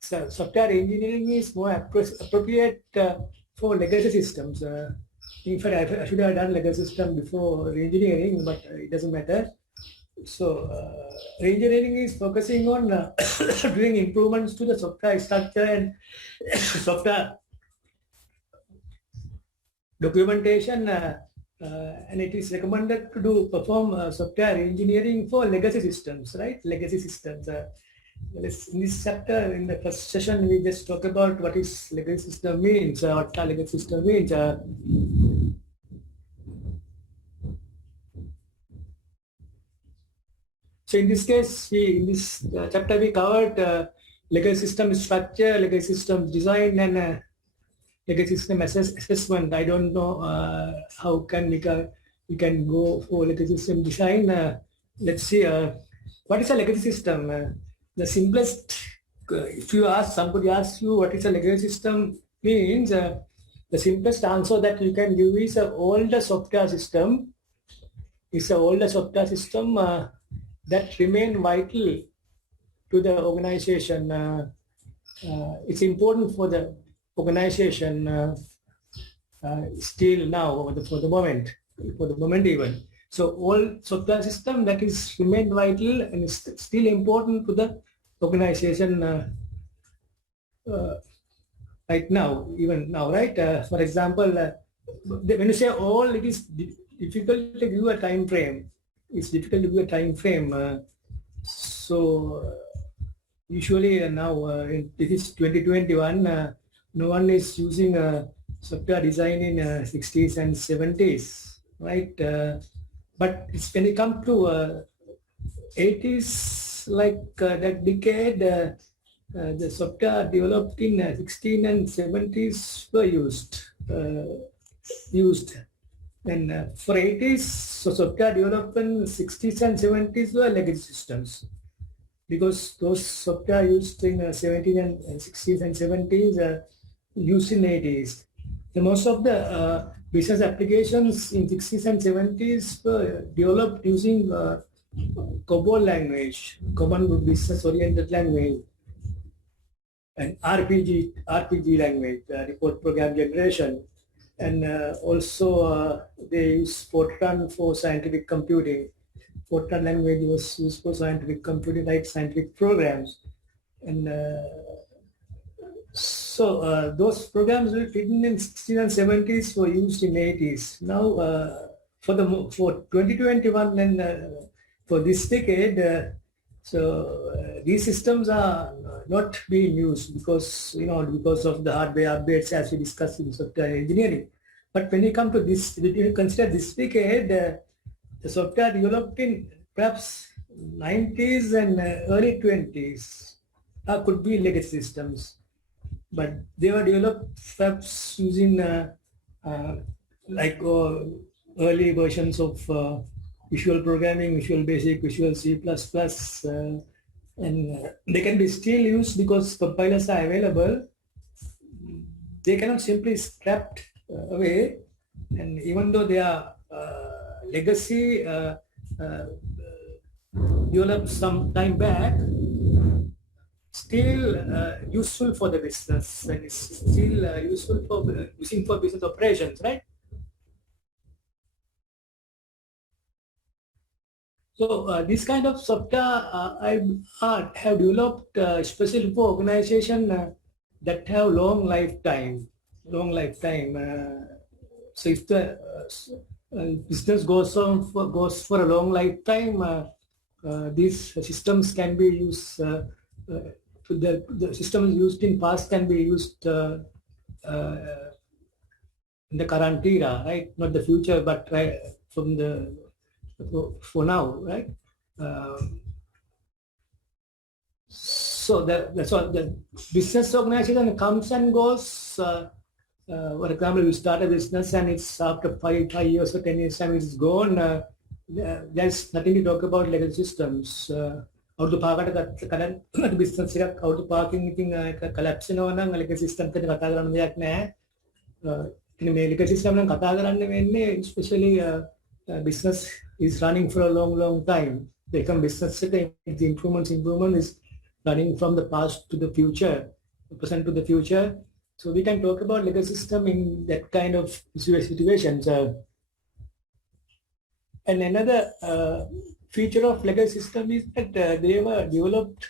So software engineering is more appropriate for legacy systems. In fact, I should have done legacy system before engineering, but it doesn't matter. So engineering is focusing on doing improvements to the software structure and software documentation, and it is recommended to perform software engineering for legacy systems, right? Legacy systems. In this chapter, in the first session, we just talk about what is legacy system means, what legacy system means. So in this case, in this chapter, we covered legacy system structure, legacy system design, and legacy system assessment. I don't know how can we can go for legacy system design. Let's see. What is a legacy system? The simplest, if you ask, somebody asks you what is a legacy system means, the simplest answer that you can give is an older software system. It's an older software system that remain vital to the organization. It's important for the organization still now, for the moment even. So all software system that is remain vital and is still important to the organization right now, even now, right? For example, when you say all, it is difficult to give a time frame. It's difficult to give a time frame. So usually now, it is 2021, no one is using software design in 60s and 70s, right? But it's when it comes to 80s, like that decade, the software developed in 16 and 70s were used. And for 80s, so software developed in 60s and 70s were legacy systems, because those software used in 70s and 60s and 70s used in 80s. The most of the business applications in 60s and 70s were developed using COBOL language, Common Business Oriented Language, and RPG language, report program generation. And also they use Fortran for scientific computing. Fortran language was used for scientific computing, like scientific programs. And so those programs written in 60s and 70s were used in 80s. Now for 2021 and for this decade, so these systems are not being used because of the hardware updates, as we discussed in software engineering. But when you come to this, when you consider this decade, the software developed in perhaps 90s and early 20s could be legacy systems, but they were developed perhaps using like early versions of Visual Programming, Visual Basic, Visual C++, and they can be still used because compilers are available. They cannot simply scrapped away, and even though they are legacy developed some time back, still useful for the business, and it's still useful for using for business operations, right? So this kind of software I have developed especially for organization that have long lifetime. So if the business goes for a long lifetime, these systems can be used. The systems used in past can be used in the current era, right? Not the future, but right from the for now, right? So that's what the business organization comes and goes. For example, you start a business and it's after 5 years or 10 years time it's gone. There's nothing to talk about legacy systems. How to park at business how to parking collapse legacy system legacy system especially business is running for a long time. Become business the improvement is running from the past to the future, the present to the future. So we can talk about legacy system in that kind of situations. And another feature of legacy system is that they were developed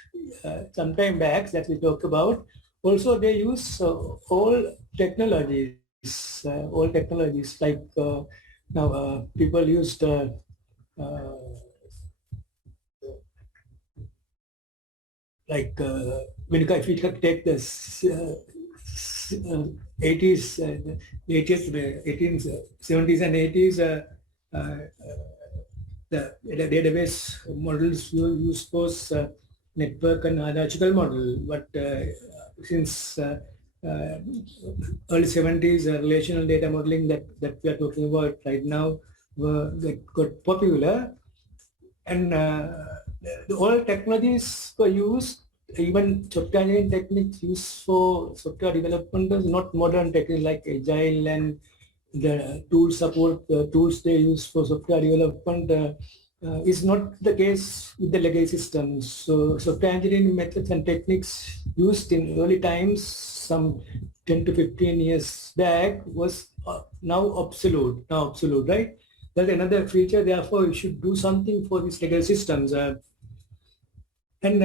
some time back that we talked about. Also, they use old technologies like now people used like if you take this 80s, 1870s and 80s, the database models use those network and hierarchical model, but since early 70s, relational data modeling that we are talking about right now got popular, and the old technologies were used. Even software engineering techniques used for software development is not modern techniques like agile and the tool support, tools they use for software development is not the case with the legacy systems. So software engineering methods and techniques used in early times, some 10 to 15 years back, was now obsolete, right? That's another feature. Therefore, you should do something for these legacy systems. And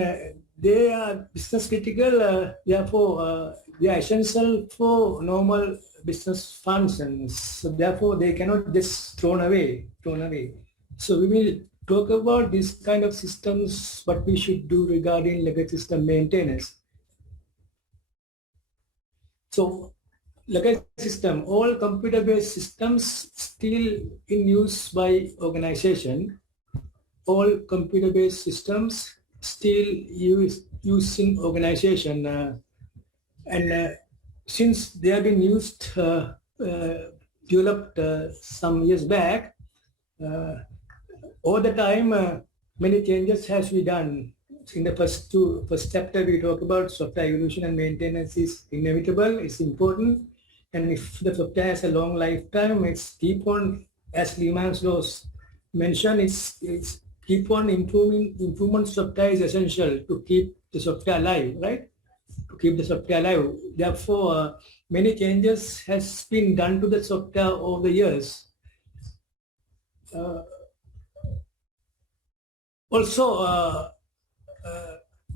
they are business critical, therefore they are essential for normal business functions. So therefore they cannot just thrown away. So we will talk about this kind of systems, what we should do regarding legacy system maintenance. So legacy system, all computer-based systems still in use by organization. All computer-based systems still used in organization, and since they have been used, developed some years back, over the time many changes has been done. In the first chapter we talk about software evolution and maintenance is inevitable, it's important, and if the software has a long lifetime, it's keep on, as Lehman's laws mention, it's keep on improving. Improvement software is essential to keep the software alive, right? To keep the software alive. Therefore, many changes has been done to the software over the years.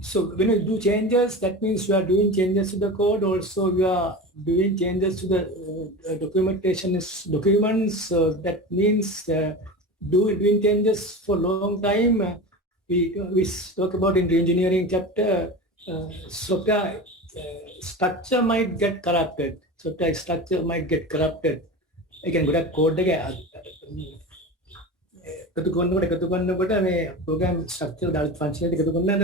So when you do changes, that means you are doing changes to the code. Also, you are doing changes to the documentation documents. That means doing changes for a long time. We talk about in the engineering chapter, software structure might get corrupted. Software structure might get corrupted. Again, good at code again. එකතු කරනකොට මේ program structure දාලා function එක එකතු කරනකොට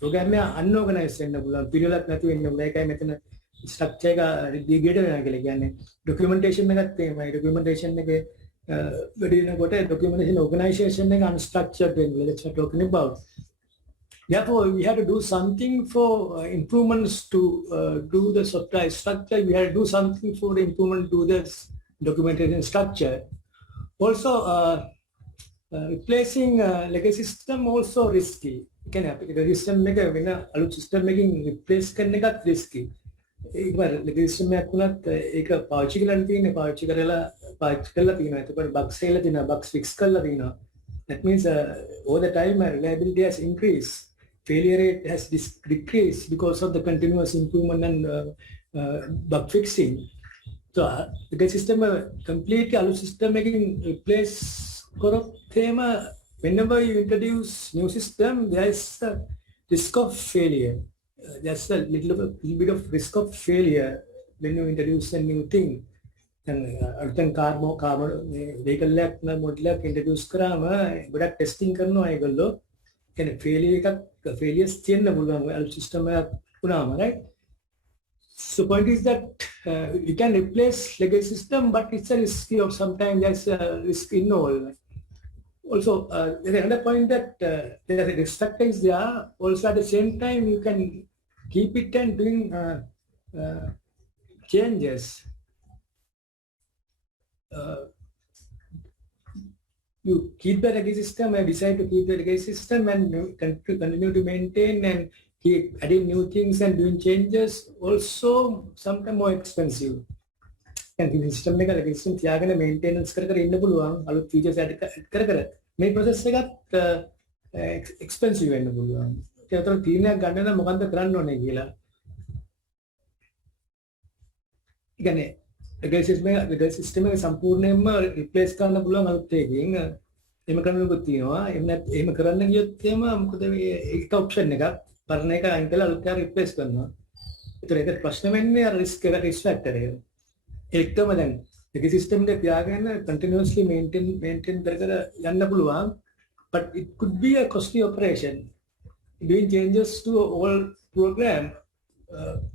program එක unorganized වෙන්න පුළුවන් පිළිවෙලක් නැතුව ඉන්න ඕනේ. ඒකයි මෙතන structure එක degrade වෙනවා කියලා කියන්නේ. documentation එකත් එහෙමයි. documentation එකේ වැඩි වෙනකොට documentation organization එක unstructured වෙනවා. That's what we're talking about. Therefore, we have to do something for improvements to do the software structure. We have to do something for the improvement to the documentation structure. Also, replacing legacy system also risky. Can happen. The system make a system making replace can make it risky. Legacy system में अपना एक पाउची के लड़ती है पाउची करेला तीना है तो पर bugs सेला तीना bugs fix करला तीना. That means over the time reliability has increased. Failure rate has decreased because of the continuous improvement and bug fixing. So the system completely alu system making replace corrupt thema. Whenever you introduce new system, there is a risk of failure. There's a little bit of risk of failure when you introduce a new thing. And car vehicle model introduce karama godak testing karno aigollo can failures තියෙන්න පුළුවන් alu system එක පුනාම, right? So point is that you can replace legacy system, but it's a risky, or sometimes there's a risk involved. Also, there's another point that there are risk factors there. Also, at the same time, you can keep it and doing changes. you keep the legacy system and decide to keep the legacy system and continue to maintain and keep adding new things and doing changes, also sometimes more expensive. And the system legacy system තියාගෙන maintenance කර ඉන්න පුළුවන් අලුත් features add කර මේ process එකත් expensive වෙන්න පුළුවන්. ඒක අතර තීරණයක් ගන්න නම් මොකන්ද කරන්න ඕනේ කියලා. ඉතින් legacy system එක සම්පූර්ණයෙන්ම replace කරන්න පුළුවන් අලුත් එකකින් එහෙම කරන්නකුත් තියෙනවා. එහෙම කරන්න ගියොත් එහෙම මොකද මේ එක option එකක් පරණ එක අයින් කරලා අලුත් එක replace කරනවා. ඒතර ඒක ප්‍රශ්න වෙන්නේ risk factor එක. ඒකම දැන් legacy system එක තියාගෙන continuously maintain කර යන්න පුළුවන්, but it could be a costly operation. Doing changes to all program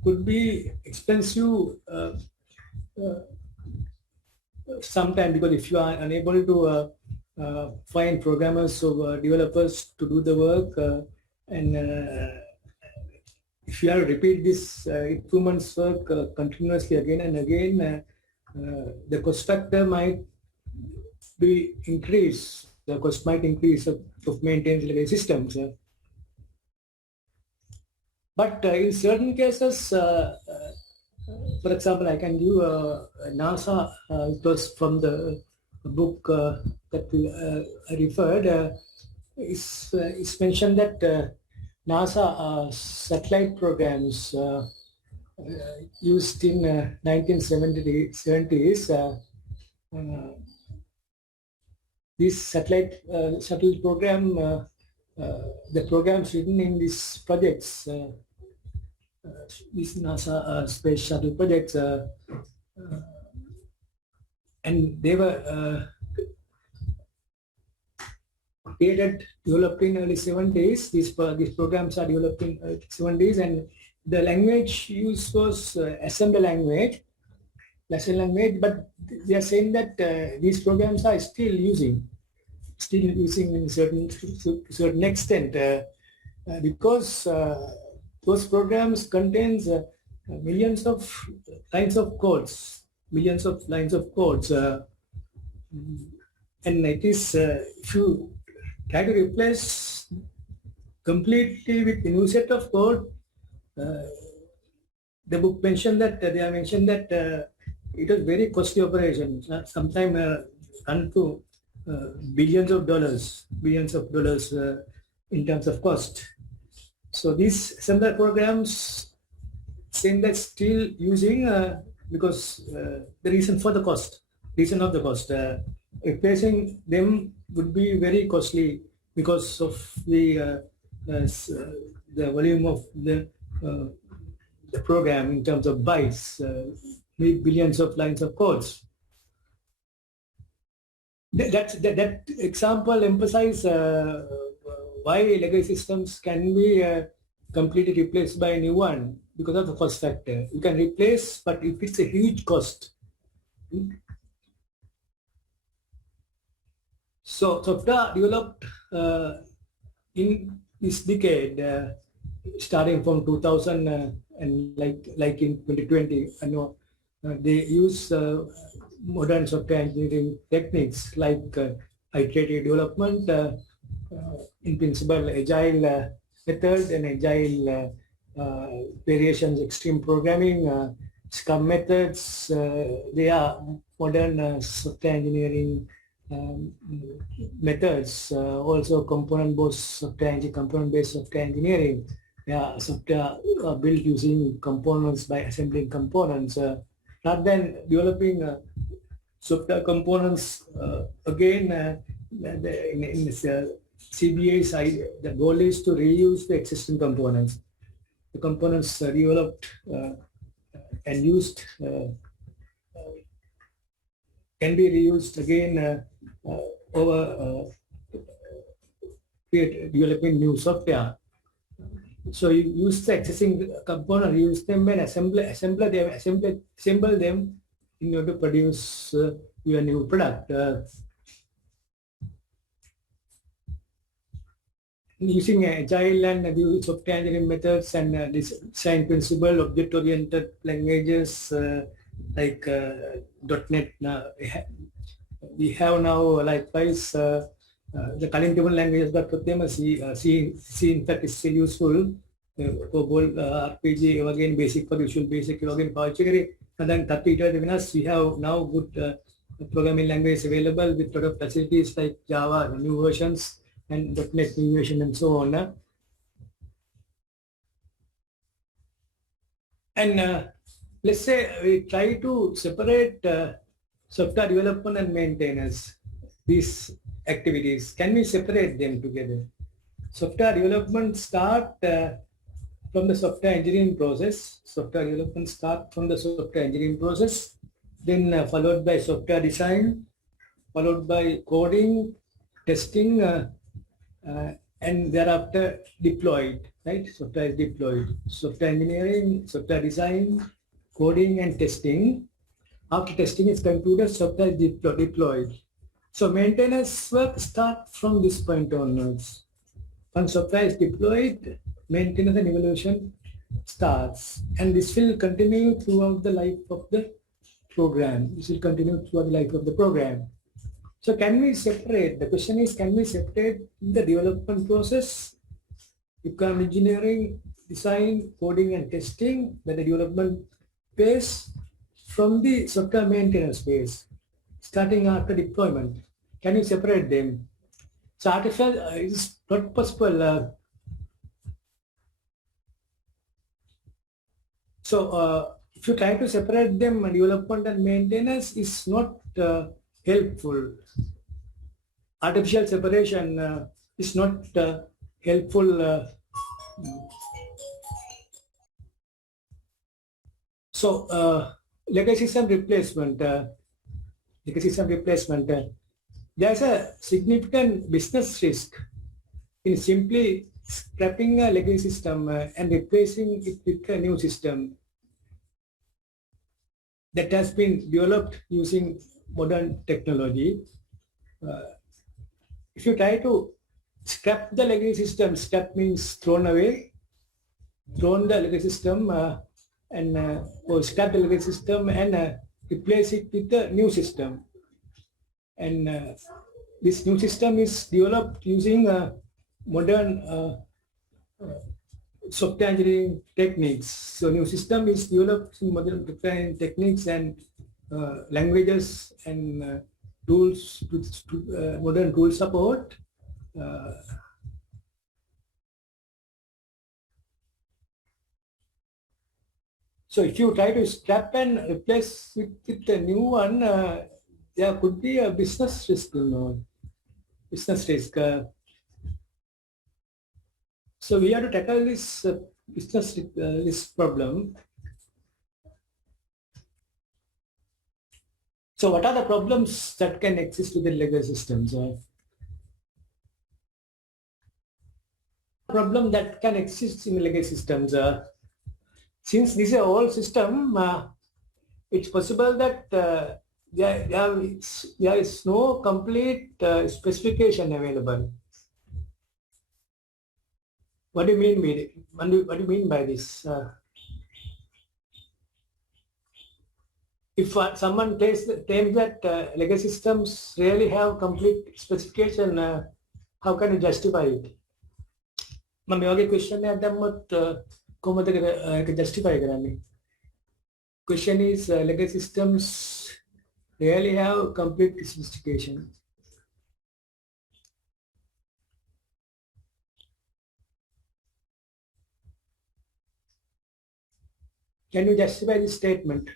could be expensive sometime, because if you are unable to find programmers or developers to do the work and if you have to repeat this improvements work continuously again and again, the cost factor might be increased. The cost might increase of maintaining legacy systems. But in certain cases, for example, I can give NASA. It was from the book that I referred. It's mentioned that NASA satellite programs used in 1970s. This shuttle program, the programs written in these projects, these NASA space shuttle projects, and they were developed in early 70s. These programs are developed in early 70s, and the language used was assembly language, but they are saying that these programs are still using in certain extent because those programs contains millions of lines of codes, and it is if you try to replace completely with a new set of code, the book mentioned that it was very costly operation, sometimes run to billions of dollars in terms of cost. So these assembler programs saying that still using because the reason of the cost, replacing them would be very costly because of the volume of the program in terms of bytes, billions of lines of codes. That example emphasizes why legacy systems can be completely replaced by a new one because of the cost factor. You can replace, but if it's a huge cost. So software developed in this decade, starting from 2000 and like in 2020, I know they use modern software engineering techniques like iterative development, in principle agile method and agile variations, extreme programming, Scrum methods. They are modern software engineering methods. Also component-based software engineering. Software built using components by assembling components. Rather than developing software components again, in this CBA side, the goal is to reuse the existing components. The components developed and used can be reused again over developing new software. So you use the existing component, use them and assemble them in order to produce your new product. Using agile and software engineering methods and design principle, object-oriented languages like .NET, we have now likewise the Kalin Timun language that C in fact is still useful for both RPG again basic for visual basic again for Chigari, and then 30 Vinas we have now good programming language available with lot of facilities like Java, new versions, and .NET new version and so on. And let's say we try to separate software development and maintenance, these activities. Can we separate them together? Software development start from the software engineering process. Software development start from the software engineering process, then followed by software design, followed by coding, testing, and thereafter deployed, right? Software is deployed. Software engineering, software design, coding and testing. After testing is concluded, software is deployed. So maintenance work starts from this point onwards. Once software is deployed, maintenance and evaluation starts. And this will continue throughout the life of the program. This will continue throughout the life of the program. So can we separate, the question is, can we separate the development process, requirement engineering, design, coding and testing, the development phase, from the software maintenance phase, starting after deployment? Can you separate them? So artificial is not possible. If you try to separate them, development and maintenance is not helpful. Artificial separation is not helpful. Legacy system replacement. There's a significant business risk in simply scrapping a legacy system and replacing it with a new system that has been developed using modern technology. If you try to scrap the legacy system, scrap means thrown away, thrown the legacy system or scrap the legacy system and replace it with a new system. And this new system is developed using modern software engineering techniques. So new system is developed in modern software engineering techniques and languages and tools, modern tool support. So if you try to scrap and replace it with a new one, there could be a business risk involved. Business risk. So we have to tackle this business risk problem. So what are the problems that can exist with the legacy systems? Problem that can exist in legacy systems. Since this is an old system, it's possible that there is no complete specification available. What do you mean by it? What do you mean by this? If someone claims that legacy systems really have complete specification, how can you justify it? My question is justify karani. Question is legacy systems really have complete specification. Can you justify this statement?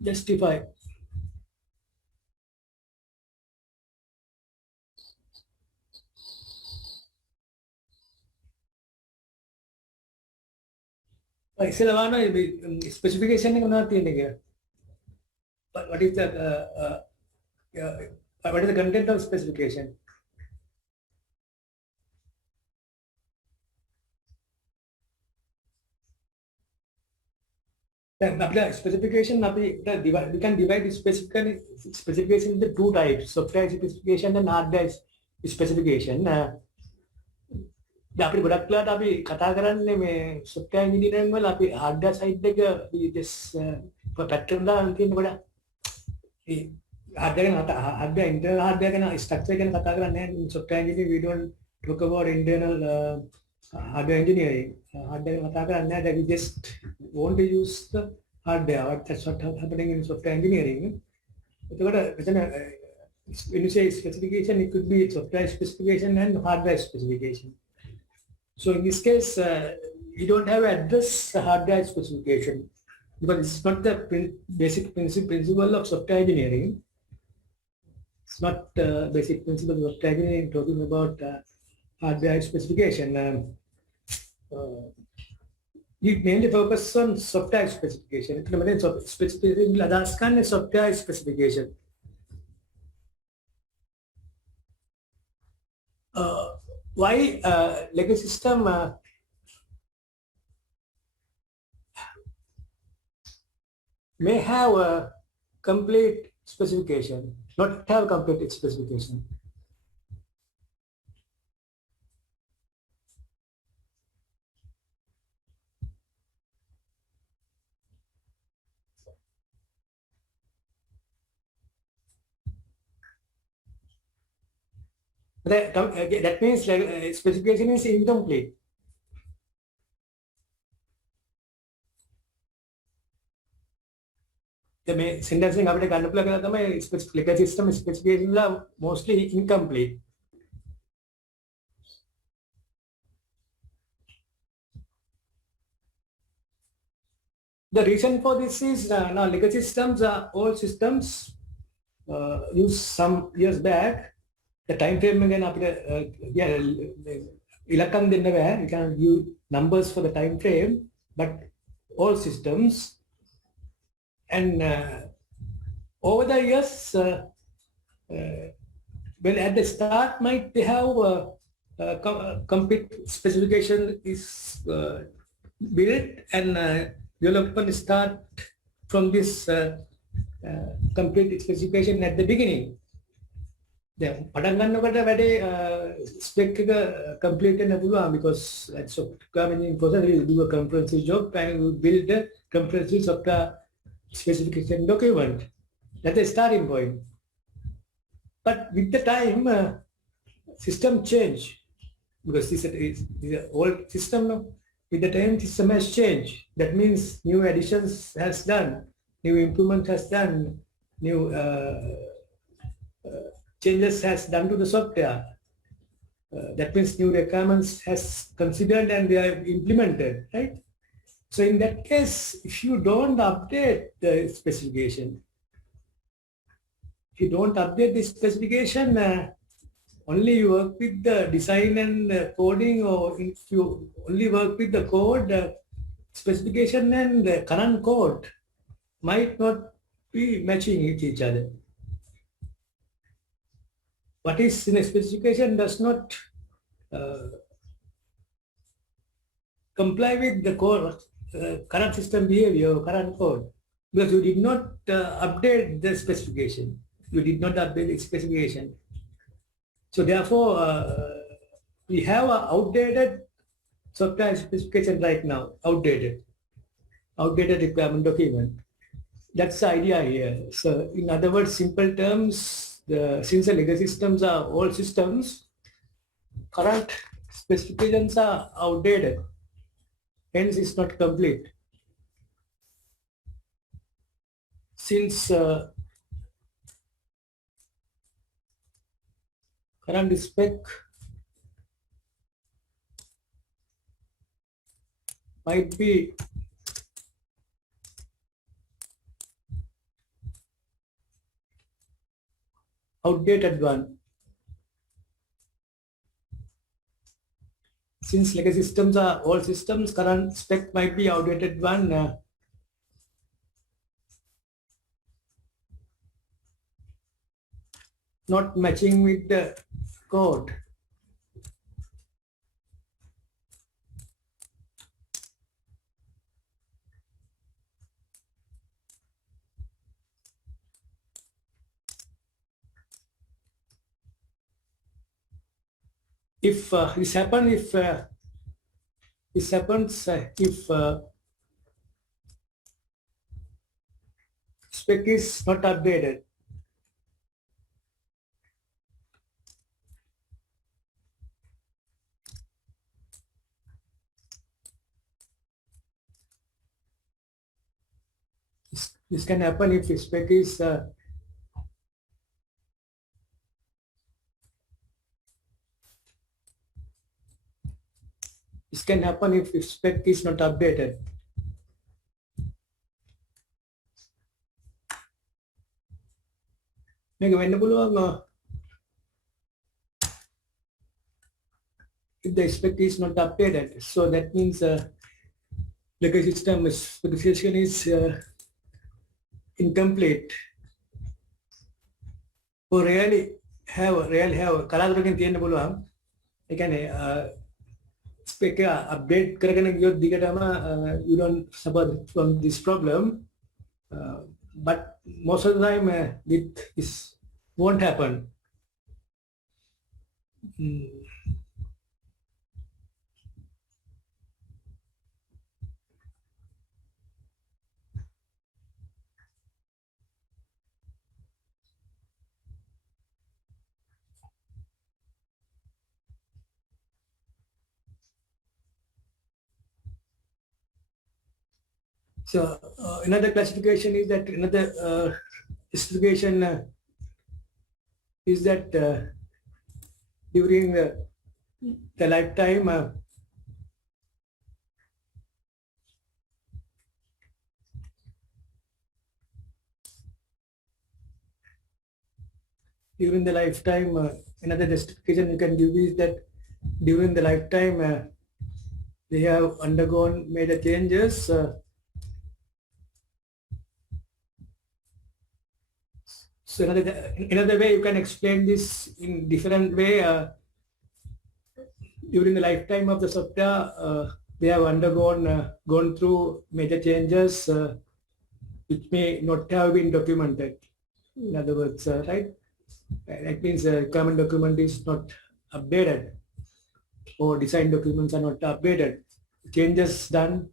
Justify. Specification what is the what is the content of specification? Specification we can divide the specification into two types: software specification and hardware specification. අපි ගොඩක් වෙලාවට අපි කතා කරන්නේ මේ software engineering වල අපි hardware side එක we just පැත්තෙන් දාන්න තියෙන ගොඩක් ඒ hardware internal hardware ගැන structure ගැන කතා කරන්නේ නැහැ. In software engineering we don't talk about internal hardware engineering. Hardware ගැන කතා කරන්නේ නැහැ. That we just want to use the hardware. That's what happening in software engineering. එතකොට මෙතන when you say specification, it could be software specification and hardware specification. So in this case, you don't have address the hardware specification because it's not the basic principle of software engineering. It's not basic principle of software engineering talking about hardware specification. You mainly focus on software specification. Specification is software specification. Why legacy system may have a complete specification, not have complete specification? That means specification is incomplete. The sentencing අපිට ගන්න පුළුවන් කියලා තමයි legacy system specification are mostly incomplete. The reason for this is now legacy systems are all systems used some years back. The time frame again ඉලක්කම් දෙන්න බෑ. You can give numbers for the time frame, but all systems and over the years, well, at the start might they have complete specification is built and development start from this complete specification at the beginning. පටන් ගන්නකොට වැඩේ spec එක complete වෙන්න පුළුවන් because at software engineering process you do a comprehensive job and you build a comprehensive software specification document. That's a starting point. But with the time, system change because this is an old system now. With the time, system has changed. That means new additions has done, new improvement has done, new changes has done to the software. That means new requirements has considered and they are implemented, right? So in that case, if you don't update the specification, only you work with the design and coding, or if you only work with the code, specification and the current code might not be matching with each other. What is in a specification does not comply with the code, current system behavior, current code, because you did not update the specification. You did not update the specification. So therefore, we have an outdated software specification right now, outdated requirement document. That's the idea here. So in other words, simple terms, since the legacy systems are old systems, current specifications are outdated. Hence, it's not complete. Since current spec might be outdated one. Since legacy systems are old systems, current spec might be outdated one. Not matching with the code. if this happens if spec is not updated. This can happen if spec is this can happen if spec is not updated. මේක වෙන්න පුළුවන් if the spec is not updated. So that means legacy system specification is incomplete. Or really have කලාතුරකින් තියෙන්න පුළුවන්. ඒ කියන්නේ spec update කරගෙන ගියොත් දිගටම you don't suffer from this problem. But most of the time this won't happen. So another classification is that classification is that during the lifetime another justification you can give is that during the lifetime they have undergone major changes. So another way you can explain this in different way. During the lifetime of the software, they have gone through major changes which may not have been documented. In other words, right? That means common document is not updated, or design documents are not updated. Changes done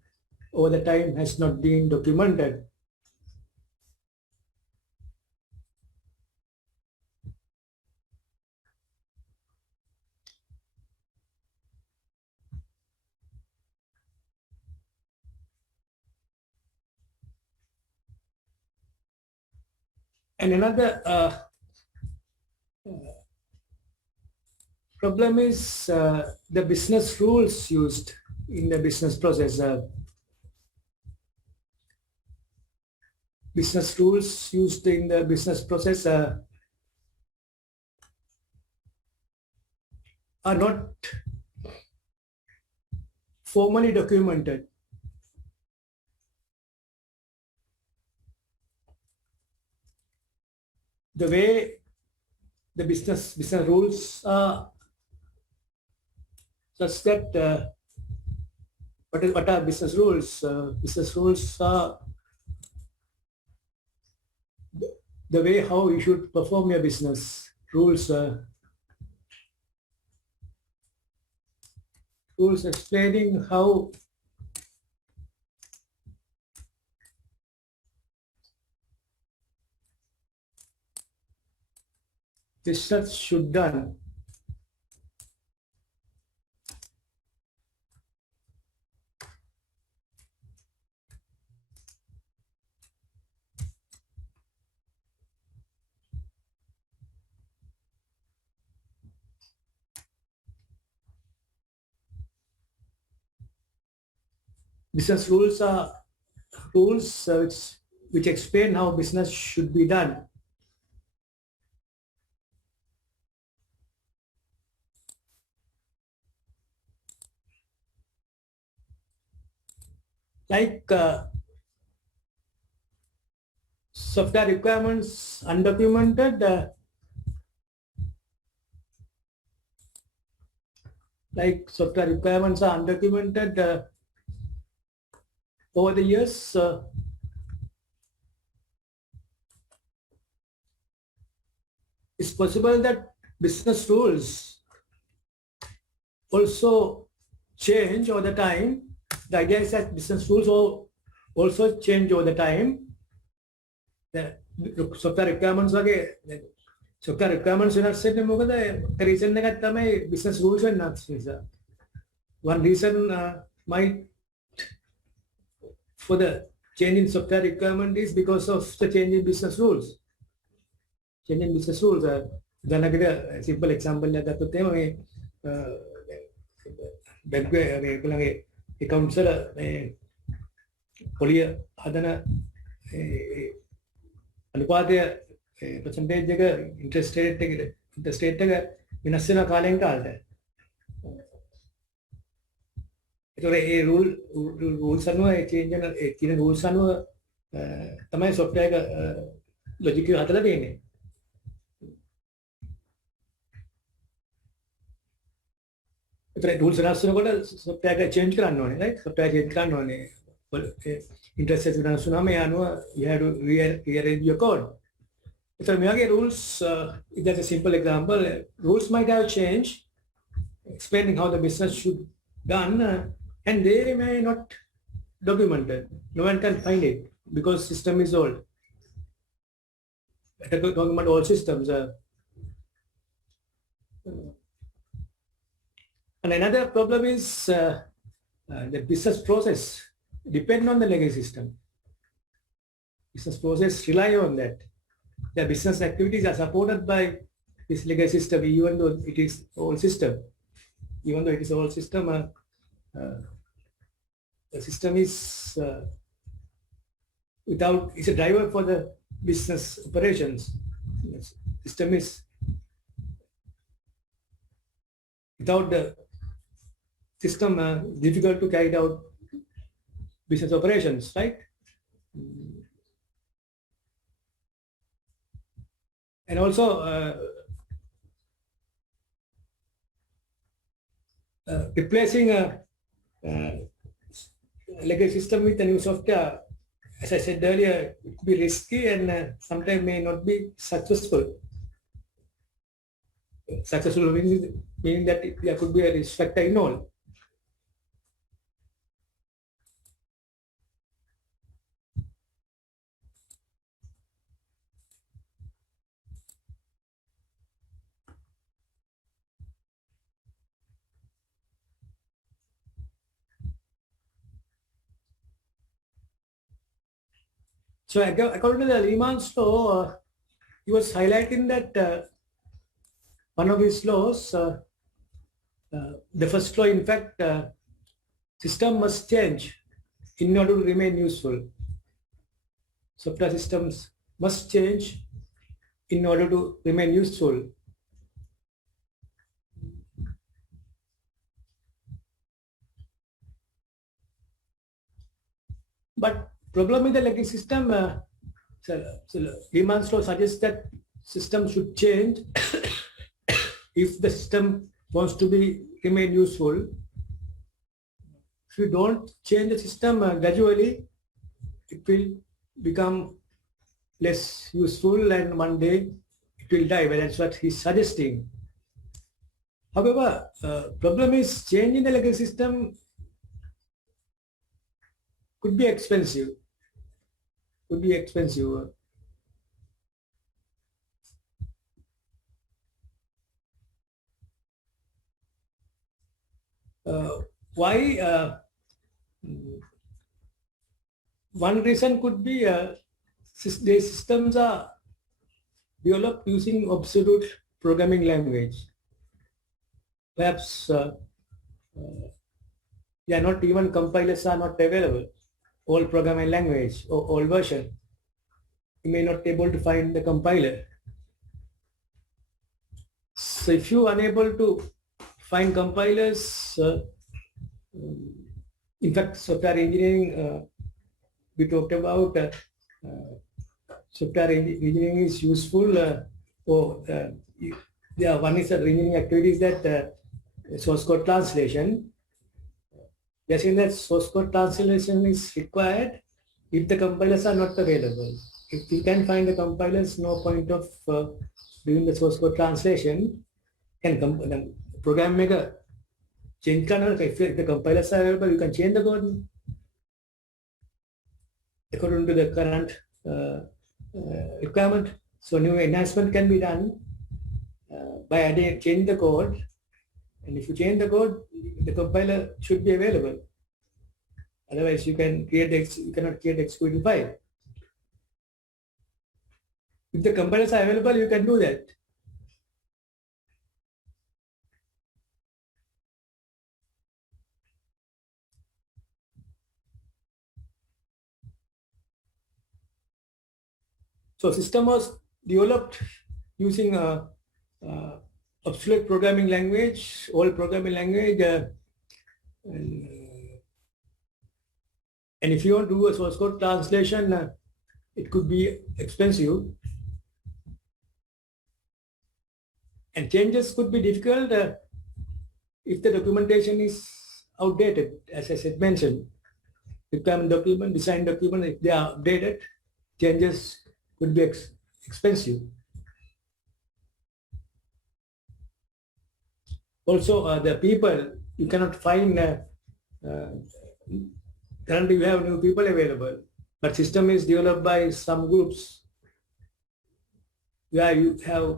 over the time has not been documented. And another problem is the business rules used in the business process. Business rules used in the business process are not formally documented. The way the business rules are such that what are business rules? Business rules are the way how you should perform your business. Rules explaining how business should done. Business rules are rules which explain how business should be done. Like software requirements undocumented, like software requirements are undocumented over the years. It's possible that business rules also change over the time. The idea is that business rules also change over the time. The software requirements software requirements වෙනස් වෙන්නේ මොකද? reason එකක් තමයි business rules වෙනස් නිසා. One reason might for the change in software requirement is because of the change in business rules. Change in business rules. දැනකට simple example එකක් ගත්තොත් එහෙම මේ bank එකේ accounts වල මේ පොලිය හදන අනුපාතය percentage එක interest rate එක වෙනස් වෙන කාලෙන් කාලට. ඒතකොට ඒ rules අනුව ඒ change වෙන ඒ තියෙන rules අනුව තමයි software එක logic එක හදලා තියෙන්නේ. ඒතකොට rules වෙනස් වෙනකොට software එක change කරන්න ඕනේ, right? software change කරන්න ඕනේ. interest rate වෙනස් වුණාම ඒ අනුව you have to rearrange your code. So, rules, that's a simple example. Rules might have changed, explaining how the business should be done, and they may not documented. No one can find it because system is old. Talking about all systems. And another problem is the business process depend on the legacy system. Business process rely on that. The business activities are supported by this legacy system, even though it is old system. Even though it is old system, the system is it's a driver for the business operations. The system is without the system difficult to carry out business operations, right? And also replacing a legacy system with a new software, as I said earlier, it could be risky and sometimes may not be successful. Successful meaning that there could be a risk factor involved. So according to the Lehman's law, he was highlighting that one of his laws, the first law, in fact, system must change in order to remain useful. Software systems must change in order to remain useful. But problem with the legacy system, Lehman's law suggests that system should change if the system wants to remain useful. If you don't change the system gradually, it will become less useful and one day it will die. Well, that's what he's suggesting. However, problem is changing the legacy system could be expensive. Could be expensive. Why? One reason could be the systems are developed using obsolete programming language. Perhaps they are not even compilers are not available. All programming language or all version, you may not be able to find the compiler. So if you are unable to find compilers, in fact, software engineering, we talked about software engineering is useful. One is the engineering activities that source code translation. We are saying that source code translation is required if the compilers are not available. If you can find the compilers, no point of doing the source code translation. Can program maker change kernel. If the compilers are available, you can change the code according to the current requirement. So new enhancement can be done by adding, change the code. And if you change the code, the compiler should be available. Otherwise, you cannot create the executable file. If the compilers are available, you can do that. So system was developed using obsolete programming language, old programming language, and if you want to do a source code translation, it could be expensive. And changes could be difficult if the documentation is outdated, as I said, mentioned. Requirement document, design document, if they are updated, changes could be expensive. Also, the people, you cannot find, currently we have new people available, but system is developed by some groups where you have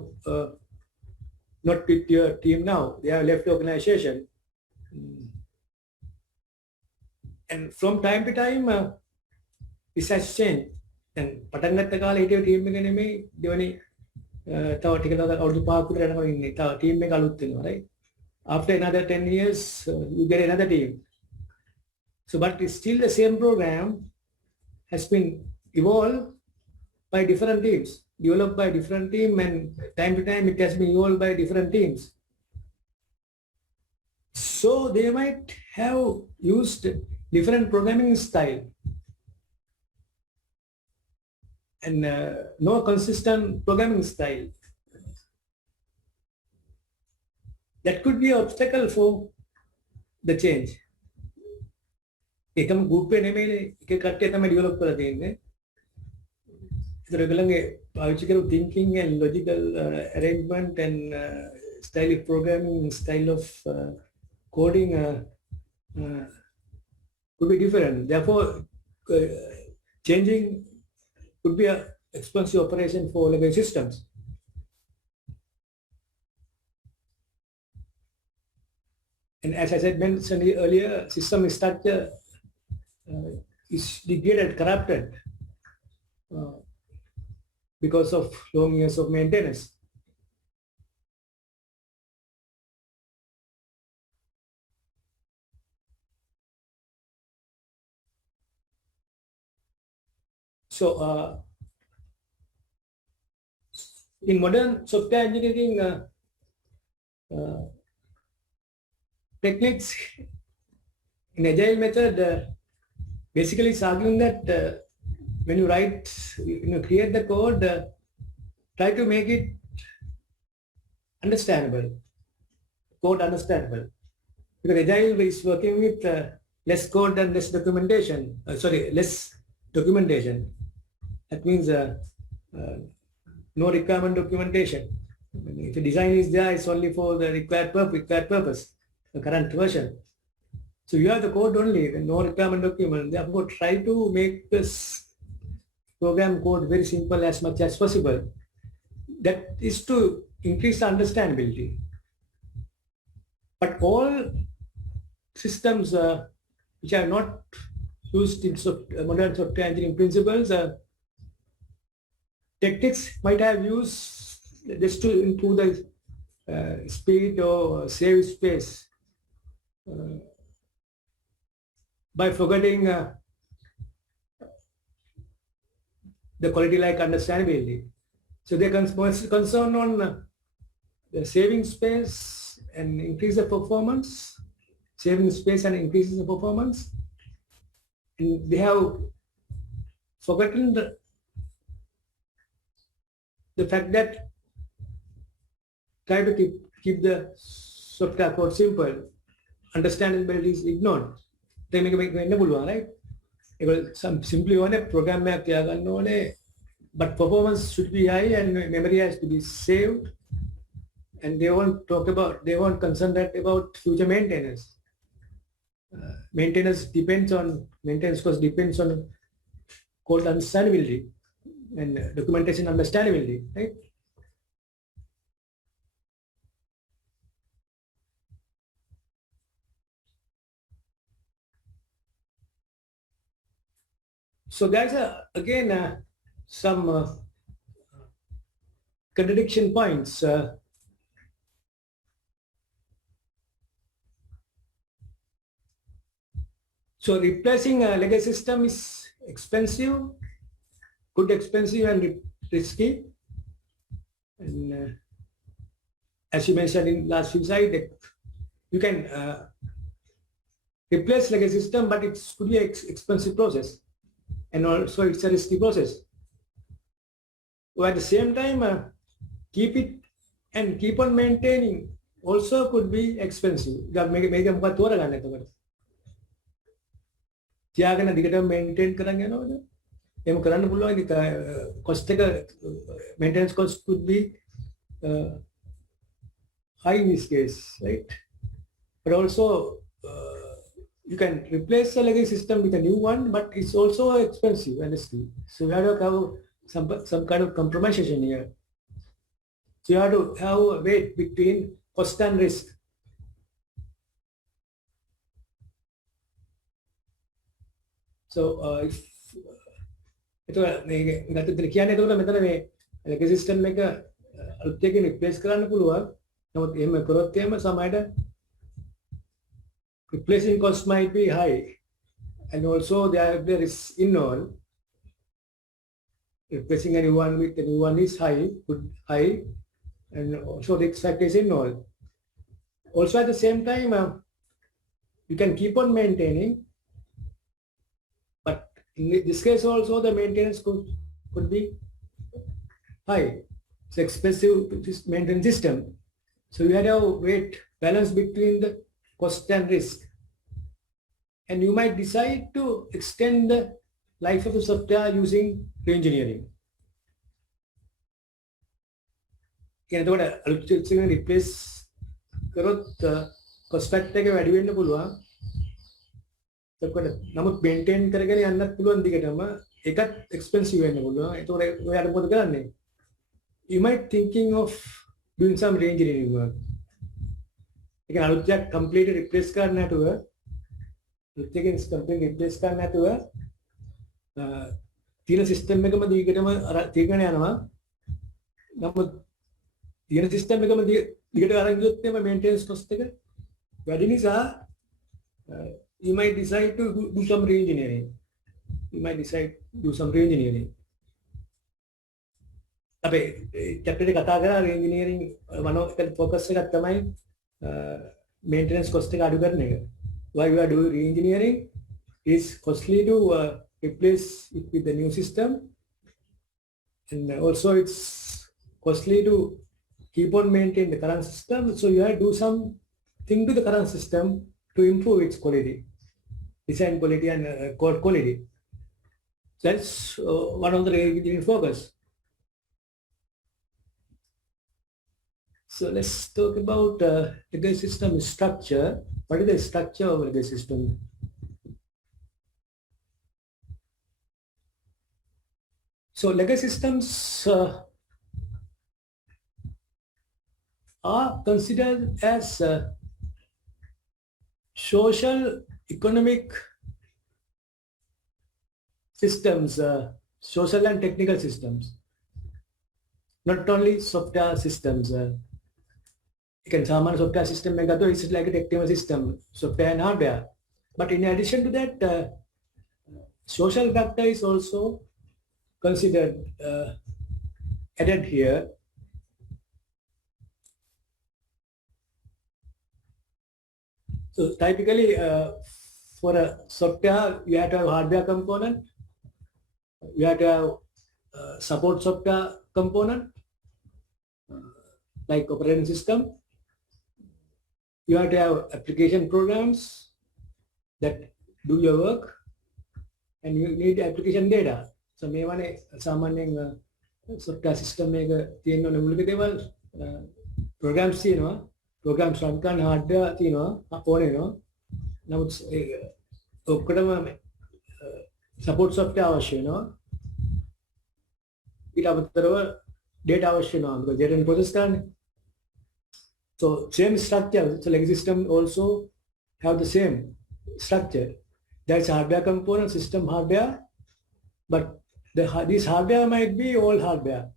not with your team now, they have left the organization. And from time to time, this has changed. And පටන් ගත්ත කාලේ හිටිය team එක නෙමෙයි දෙවනි තව ටික අවුරුදු 5ක් විතර යනකොට ඉන්නේ. තව ටීම් එක අලුත් වෙනවා, right? After another 10 years, you get another team. So, but it's still the same program has been evolved by different teams, developed by different team, and time to time it has been evolved by different teams. So they might have used different programming style and no consistent programming style. That could be an obstacle for the change. එකම group එක නෙමෙයිනේ එක කට්ටිය තමයි develop කරලා තියෙන්නේ. ඒතර ඒගොල්ලන්ගේ පාවිච්චි කරපු thinking and logical arrangement and style of programming, style of coding could be different. Therefore, changing could be an expensive operation for legacy systems. And as I said, mentioned earlier, system structure is degraded, corrupted because of long years of maintenance. So, in modern software engineering techniques, in agile method, basically it's arguing that when you create the code, try to make it understandable, code understandable. Because agile is working with less code and less documentation. Less documentation. That means no requirement documentation. If the design is there, it's only for the required purpose, the current version. So you have the code only, no requirement document. Therefore, try to make this program code very simple as much as possible. That is to increase the understandability. But all systems which are not used in modern software engineering principles, techniques might have used just to improve the speed or save space by forgetting the quality like understandability. So they are concerned on the saving space and increase the performance, saving space and increases the performance. And they have forgotten the fact that try to keep the software code simple. Understandability is ignored. They make right? Some simply on a program, but performance should be high and memory has to be saved. And they won't concentrate about future maintenance. maintenance cost depends on code understandability and documentation understandability, right? So there's again some contradiction points. So replacing a legacy system is expensive, expensive and risky. And as you mentioned in last few slides, you can replace legacy system, but it could be an expensive process, and also it's a risky process. So at the same time, keep it and keep on maintaining also could be expensive. තියාගෙන දිගටම maintain කරන් යනවද? එහෙම කරන්න පුළුවන් cost එක maintenance cost could be high in this case, right? But also you can replace the legacy system with a new one, but it's also expensive and risky. So you have to have some kind of compromisation here. So you have to have a weight between cost and risk. So if එතකොට කියන්නේ එතකොට මෙතන මේ legacy system එක අලුත් එකකින් replace කරන්න පුළුවන්. නමුත් එහෙම කරොත් එහෙම සමහරට replacing cost might be high, and also there is involved. Replacing a new one with a new one is high, and also the risk factor is involved. Also at the same time, you can keep on maintaining. In this case also the maintenance could be high. It's expensive maintenance system. So you have a weight balance between the cost and risk. And you might decide to extend the life of the software using re-engineering. එතකොට අලුත් එකකින් replace කරොත් cost factor එක වැඩි වෙන්න පුළුවන්. නමුත් maintain කරගෙන යන්නත් පුළුවන් දිගටම ඒකත් එක්ස්පෙන්සිව් වෙන්න පුළුවන්. ඒතකොට ඔයාලා මොකද කරන්නේ? You might thinking of doing some re-engineering work. ඒ කියන්නේ අලුත් එකක් completely replace කරන්න නැතුව තියෙන සිස්ටම් එකම දිගටම තියගෙන යනවා. නමුත් තියෙන සිස්ටම් එකම දිගට අරන් ගියොත් එම මේන්ටේනන්ස් කොස්ට් එක වැඩි නිසා you might decide to do some re-engineering. අපේ chapter එක කතා කරා re-engineering focus එකක් තමයි maintenance cost එක අඩු කරන එක. Why we are doing re-engineering is costly to replace it with the new system, and also it's costly to keep on maintaining the current system. So you have to do something to the current system to improve its quality, design quality and code quality. That's one of the re-engineering focus. So let's talk about legacy system structure. What is the structure of legacy system? So legacy systems are considered as social, economic systems, social and technical systems, not only software systems. You can summon software system is like a technical system, software and hardware. But in addition to that, social factor is also considered added here. So typically, for a software, you have to have hardware component, you have to have support software component, like operating system. You have to have application programs that do your work, and you need application data. So මේවනේ සාමාන්‍යයෙන් software system එක තියෙන මූලික දේවල් programs තියෙනවා. Programs run කරන hardware තියෙනවා ඕන වෙනවා. නමුත් ඔක්කොටම support software අවශ්‍ය වෙනවා. ඊට අමතරව data අවශ්‍ය වෙනවා. because data process කරන්නේ. So same structure. So legacy system also have the same structure. There's hardware component, system hardware, but this hardware might be all hardware.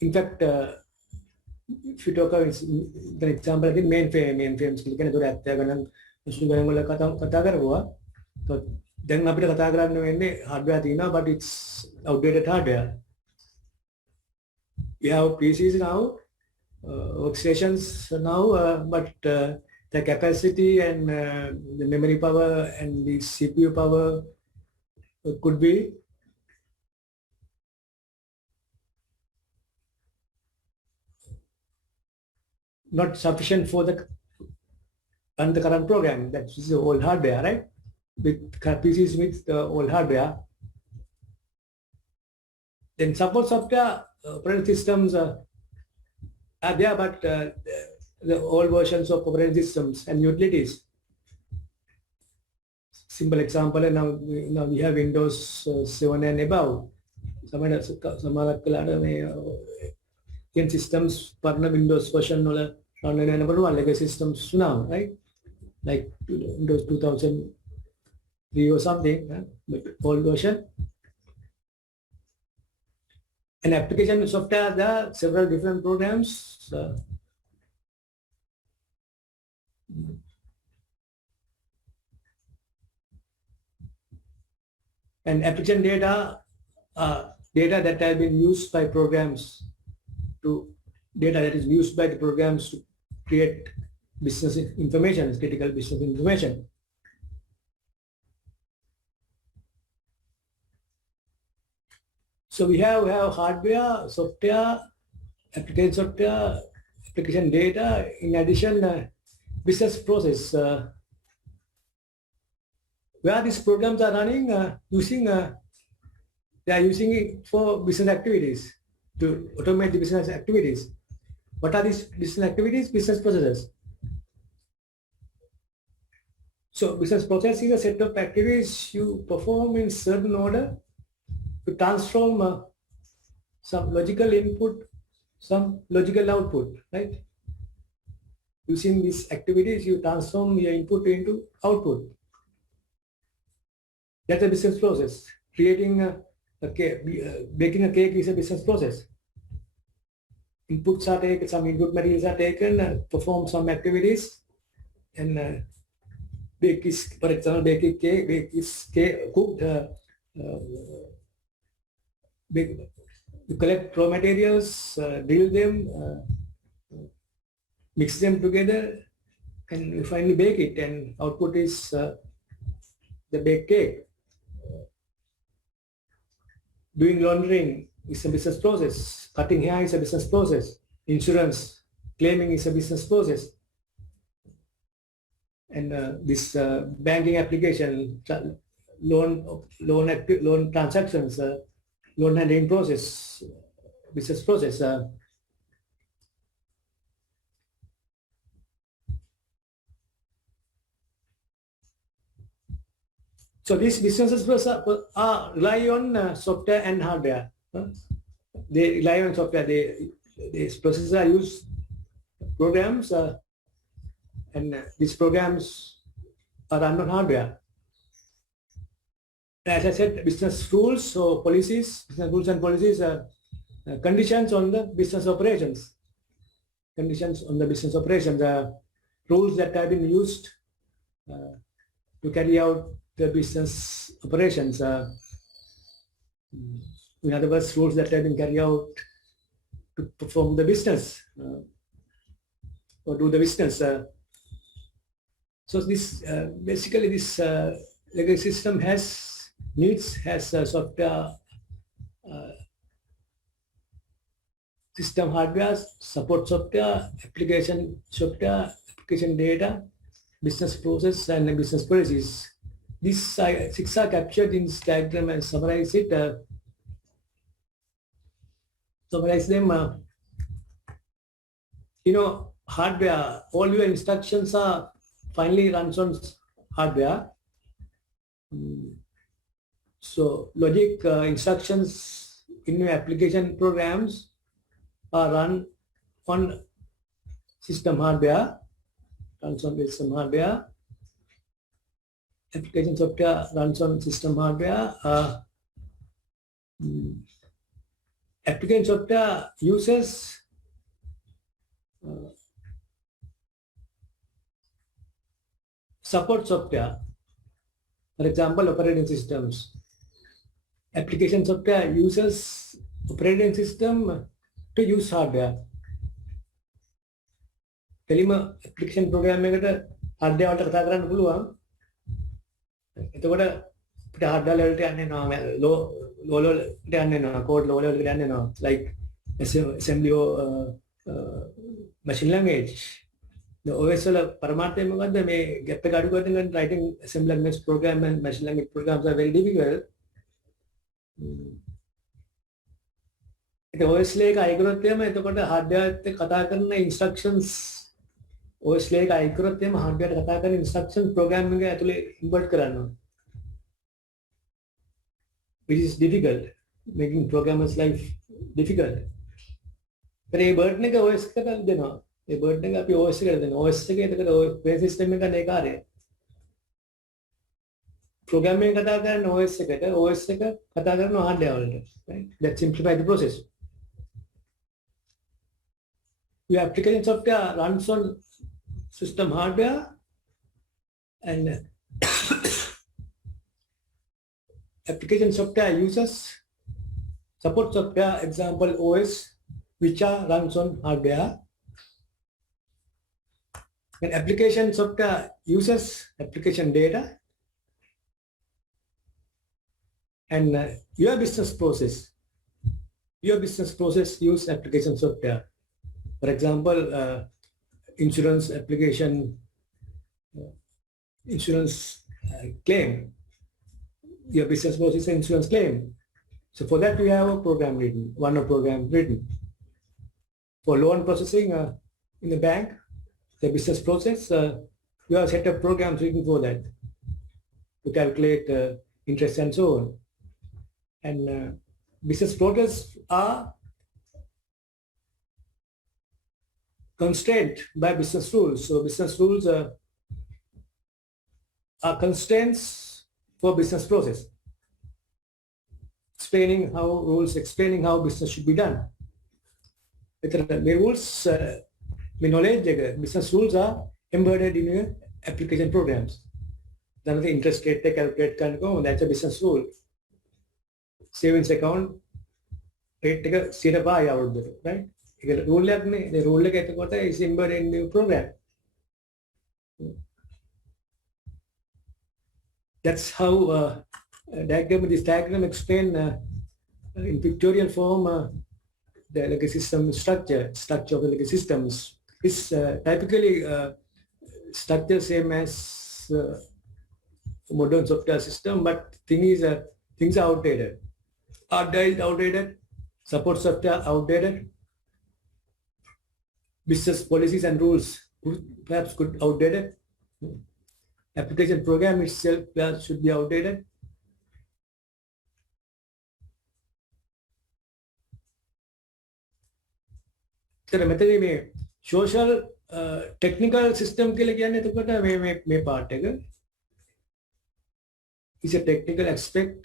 In fact, if you talk about the example again, mainframes කියන්නේ ඒතොර ඇත්ත ගණන් විශ්ව ගණන් වල කතා කරපුවා. So දැන් අපිට කතා කරන්න වෙන්නේ hardware තියෙනවා, but it's outdated hardware. We have PCs now, workstations now, but the capacity and the memory power and the CPU power could be not sufficient for the run the current program. That is the old hardware, right? With PCs with the old hardware. Then support software operating systems are there, but the old versions of operating systems and utilities. Simple example, now we have Windows 7 and above. Systems partner Windows version or legacy systems now, right? Like Windows 2003 or something, but old version. And application software, there are several different programs. And application data that have been used by programs data that is used by the programs to create business information, critical business information. So we have hardware, software, application software, application data, in addition business process. Where these programs are running, they are using it for business activities, to automate the business activities. What are these business activities? Business processes. So business process is a set of activities you perform in certain order to transform some logical input, some logical output, right? Using these activities, you transform your input into output. That's a business process. Creating baking a cake is a business process. Inputs are taken, some input materials are taken, perform some activities, and bake is, for example, bake is cooked. You collect raw materials, drill them, mix them together, and you finally bake it, and output is the baked cake. Doing laundering is a business process. Cutting hair is a business process. Insurance claiming is a business process. And this banking application, loan transactions, loan handling process, business process. So these businesses rely on software and hardware. They rely on software. These processes are used programs, and these programs are run on hardware. As I said, business rules, so policies, business rules and policies are conditions on the business operations. Conditions on the business operations are rules that have been used to carry out the business operations. In other words, rules that have been carried out to perform the business or do the business. So this basically this legacy system has software, system hardware, support software, application software, application data, business process, and business policies. These 6 are captured in this diagram and summarize it. Summarize them. hardware, all your instructions are finally runs on hardware. So logic instructions in your application programs are run on system hardware, runs on system hardware. Application software runs on system hardware. Application software uses support software, for example, operating systems. Application software uses operating system to use hardware. Kelima application program එකකට hardware වලට කතා කරන්න පුළුවන්. එතකොට අපිට hardware level එකට යන්න එනවා, low level එකට යන්න එනවා, code low level එකට යන්න එනවා, like assembly or machine language. The OS වල පරමාර්ථය මොකද්ද? මේ gap එක අඩු කරගෙන writing assembly language program and machine language programs are very difficult. OS layer එක අය කරොත් එහෙම එතකොට hardware එක්ක කතා කරන instructions OS layer එක අය කරොත් එහෙම hardware එකට කතා කරන instructions program එක ඇතුලේ import කරන්න ඕනේ. Which is difficult, making programmers life difficult. A burden එක OS එකට දෙනවා. ඒ burden එක අපි OS එකට දෙනවා. OS එකේ එතකොට operating system එක ගන්න ඒ කාර්යය. Programming කතා කරන OS එකට, OS එක කතා කරන hardware වලට. Right? That simplify the process. Your application software runs on system hardware and application software uses support software, example OS, which are runs on hardware. And application software uses application data and your business process use application software. For example, insurance application, insurance claim. Your business process is insurance claim. So for that, we have a program written, program written. For loan processing in the bank, the business process, you have set up programs written for that to calculate interest and so on. And business process are constrained by business rules. So business rules are constraints for business process, explaining how business should be done. The rules, knowledge, business rules are embedded in your application programs. Then the interest rate calculate can go. That's a business rule. Savings account rate take a zero by out there, right? The rule is embedded in the program. That's how this diagram explain in pictorial form the legacy system structure of the legacy systems. Is typically structure same as modern software system, but things are outdated. Hardware is outdated, support software outdated, business policies and rules perhaps could outdated. Application program itself should be outdated. Social technical system ke liye kya nahi me part hai is a technical aspect.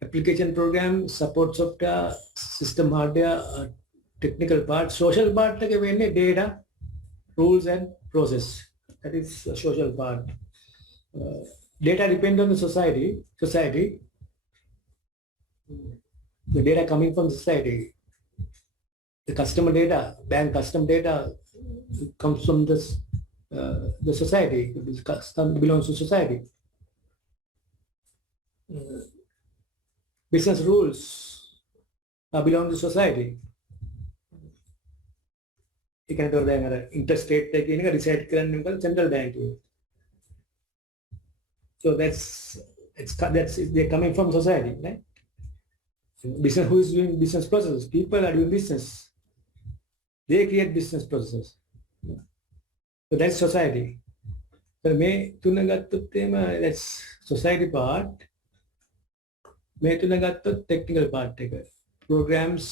Application program, support software, system hardware, technical part. Social part ke data, rules and process. That is a social part. Data depends on the society. The data coming from society. The customer data, bank customer data comes from this, the society. The customer belongs to society. Business rules belong to society. You can do the interest rate decide central bank. So that's they're coming from society, right? Business, who is doing business processes? People are doing business. They create business processes. So that's society. So me tunagattut tema that's society part. Me tunagattut technical part එක. Programs,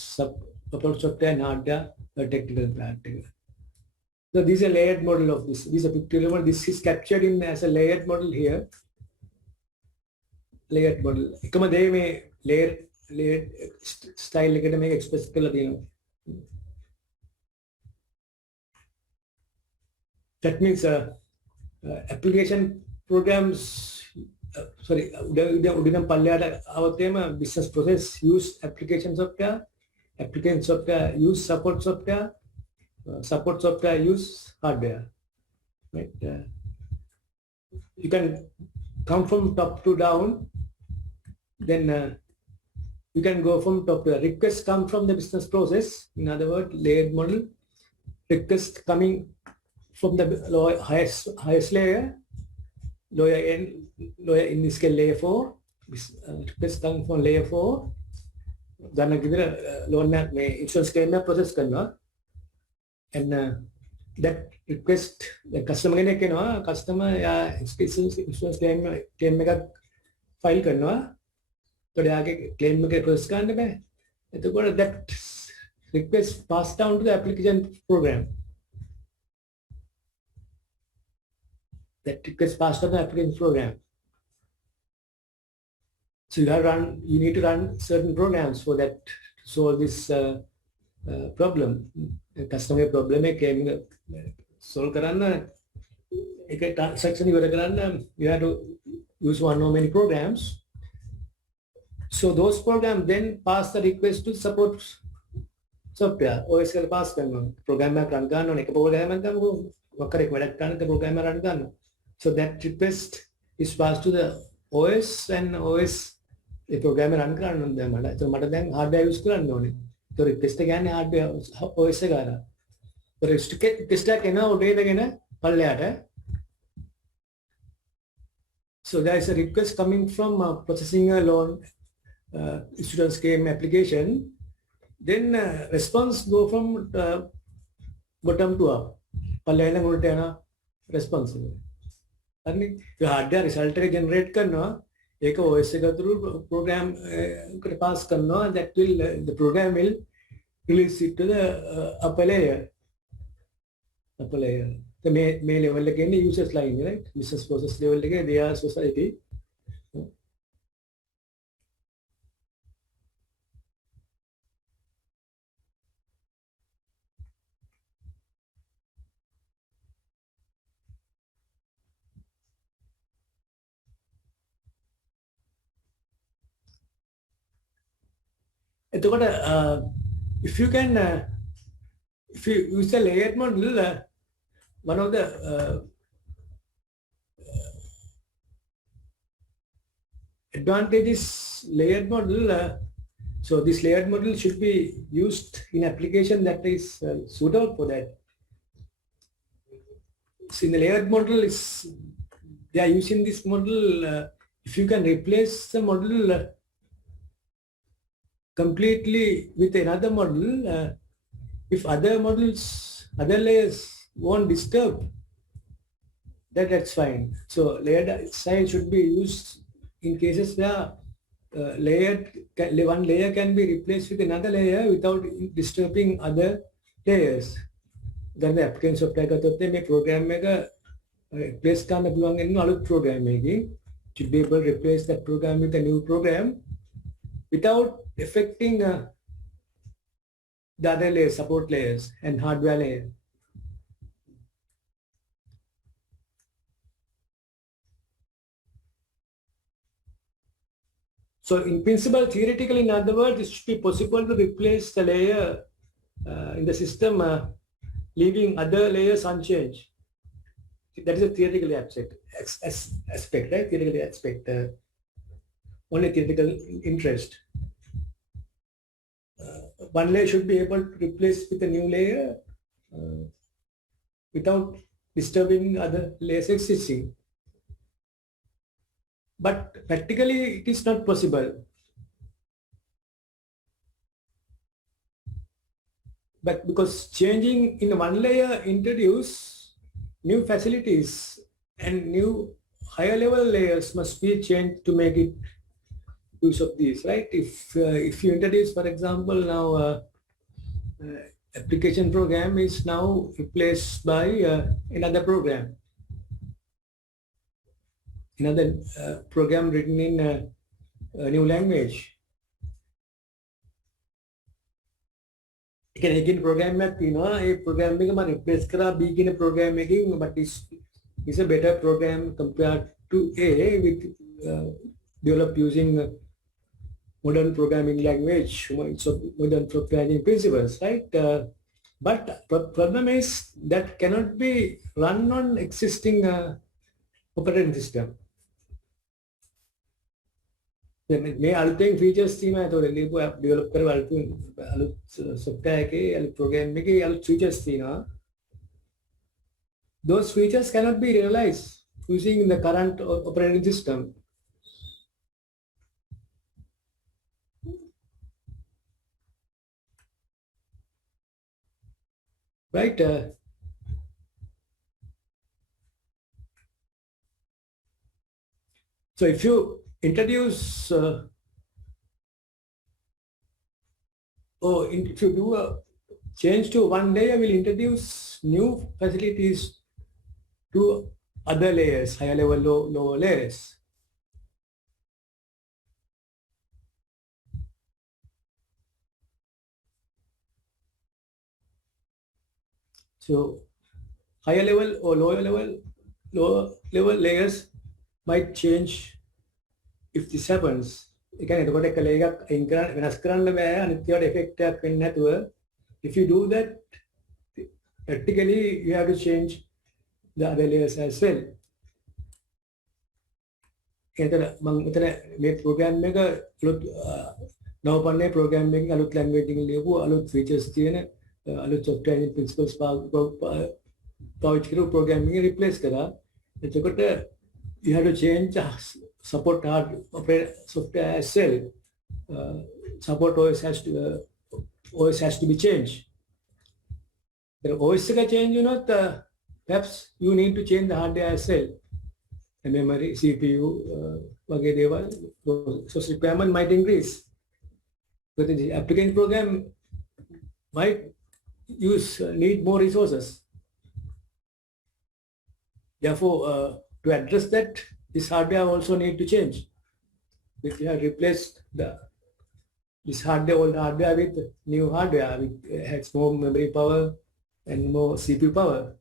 support software and hardware, technical part එක. So this is a layered model of this. This is a pictorial model. This is captured in as a layered model here. Layered model. එකම දේ මේ layered style එකට මේක express කරලා තියෙනවා. That means application programs, උඩිනම් පල්ලයට આવත් එහෙම business process use application software use support software use hardware, right? You can come from top to down, then you can go from top to requests come from the business process. In other words, layered model, request coming from the highest layer, lower in this case layer 4, request coming from layer 4. Then give it a loan insurance claim process and that request the customer customer insurance claim file so claim process that request passed down to the application program. That request passed on the application program. So you need to run certain programs for that to solve this problem. Customer problem came solve karanna ek transaction ඉවර කරන්න you have to use one or many programs. So those programs then pass the request to support software. OS එක pass කරනවා. program එක run කරනවා. එක program එකක් ගමු. මොකක් වැඩක් කරන්න program එක run කරනවා. So that request is passed to the OS and OS the program run කරන්න ඕනේ මට. So මට දැන් hardware use කරන්න ඕනේ. So request එක යන්නේ hardware OS එක ගාලා. So request එක එනවා උඩේ ඉඳගෙන පල්ලයට. So there is a request coming from processing a loan student scheme application. Then response go from bottom to up. පල්ලයට උඩට යන response. And the hardware result generate karna, एक OS का through program could pass karna that will the program will release it to the upper layer. The main level again the users line, right? Business process level again they are society. If you use a layered model, one of the advantages layered model. So this layered model should be used in application that is suitable for that. So in the layered model they are using this model. If you can replace the model completely with another model, if other layers won't disturb, that's fine. So layered style should be used in cases where one layer can be replaced with another layer without disturbing other layers. Then the application software program replace program should be able to replace that program with a new program without affecting the other layers, support layers and hardware layer. So in principle, theoretically, in other words, it should be possible to replace the layer in the system, leaving other layers unchanged. That is a theoretical aspect, right? Theoretical aspect, only theoretical interest. One layer should be able to replace with a new layer without disturbing other layers existing. But practically, it is not possible. But because changing in one layer introduce new facilities and new higher level layers must be changed to make it use of these, right? If you introduce, for example, now application program is now replaced by another program written in a new language. Again, program program replace B in a program making, but it's a better program compared to A with developed using modern programming language, so modern programming principles, right? But problem is that cannot be run on existing operating system. මේ අලුතෙන් features තියෙනවා. ඒතකොට ලියපු app develop කරලා අලුත් software එකේ අලුත් program එකේ අලුත් features තියෙනවා. Those features cannot be realized using the current operating system. Right? So if you introduce if you do a change to one layer, will introduce new facilities to other layers, higher level, lower layers. So higher level or lower level layers might change if this happens. Again, if you do that, practically you have to change the other layers as well. Program now program making alut language alut features alut software principles programming replace kara. You have to change support hard software as well. Support OS has to be changed. The OS change, perhaps you need to change the hardware as well. The memory, CPU, so requirement might increase. But the application program might need more resources. Therefore, to address that, this hardware also need to change. We have replaced this hardware, old hardware with new hardware, which has more memory power and more CPU power.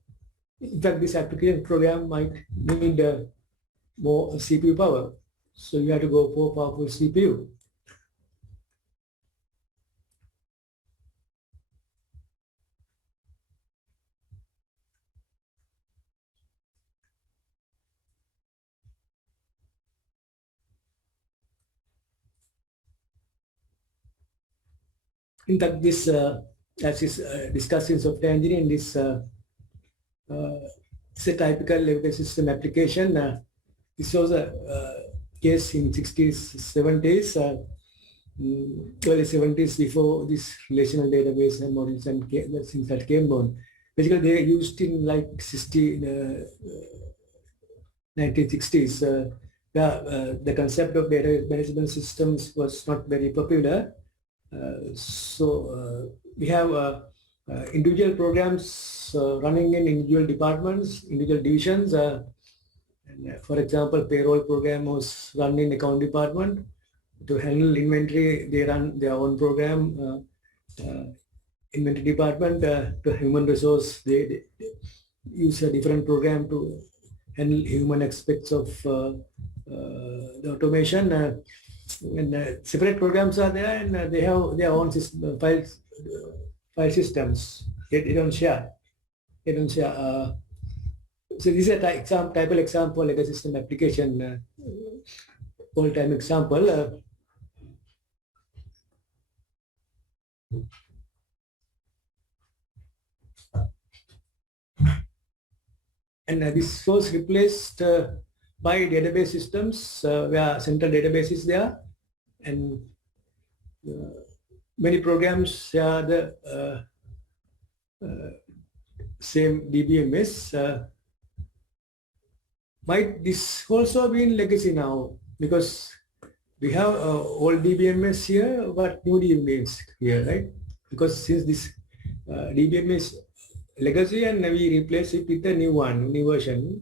In fact, this application program might need more CPU power. So you have to go for powerful CPU. In fact, this, as is discussed in software engineering, this is a typical legacy system application. This was a case in 60s, 70s, early 70s, before this relational database and models and things that came on. Basically, they used in like 1960s. The concept of database management systems was not very popular. So we have individual programs running in individual departments, individual divisions. For example, payroll program was run in account department. To handle inventory, they run their own program. Inventory department, to human resource, they use a different program to handle human aspects of the automation. And separate programs are there, and they have their own system, file systems. They don't share. They don't share. So this is a typical example, like a system application, all-time example. And this was replaced by database systems where central database is there, and many programs share the same DBMS. might this also be in legacy now? Because we have old DBMS here, but new DBMS here, right? Because since this DBMS legacy and we replace it with a new one, new version.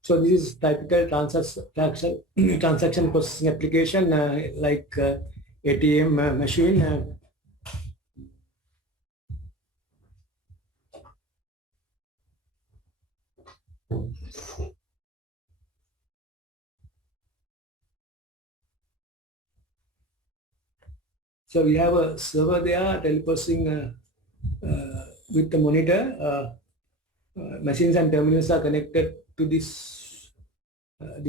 So this is typical transaction processing application like ATM machine. So we have a server there teleprocessing with the monitor. Machines and terminals are connected to this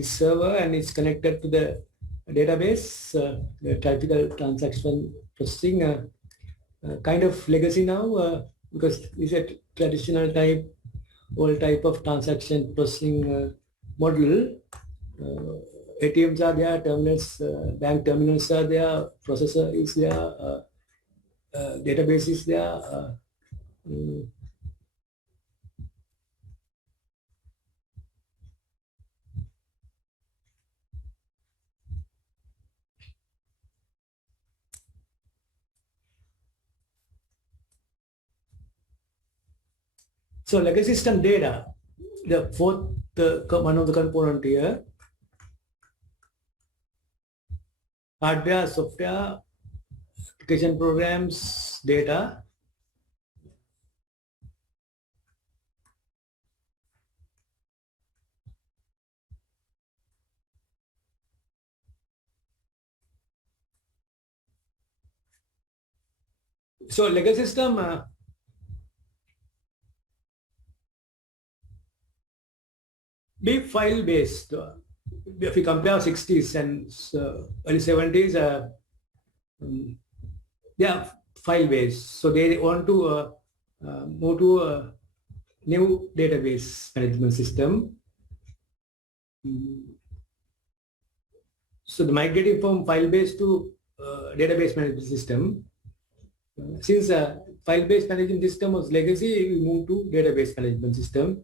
server, and it's connected to the database. The typical transaction processing kind of legacy now because it's a traditional old type of transaction processing model. ATMs are there, terminals, bank terminals are there, processor is there, database is there. So legacy system data, the fourth one of the component here, hardware, software, application programs, data. So legacy system be file based. If we compare 60s and early 70s, they are file based. So they want to move to a new database management system. So the migrating from file based to database management system. Since file based management system was legacy, we moved to database management system.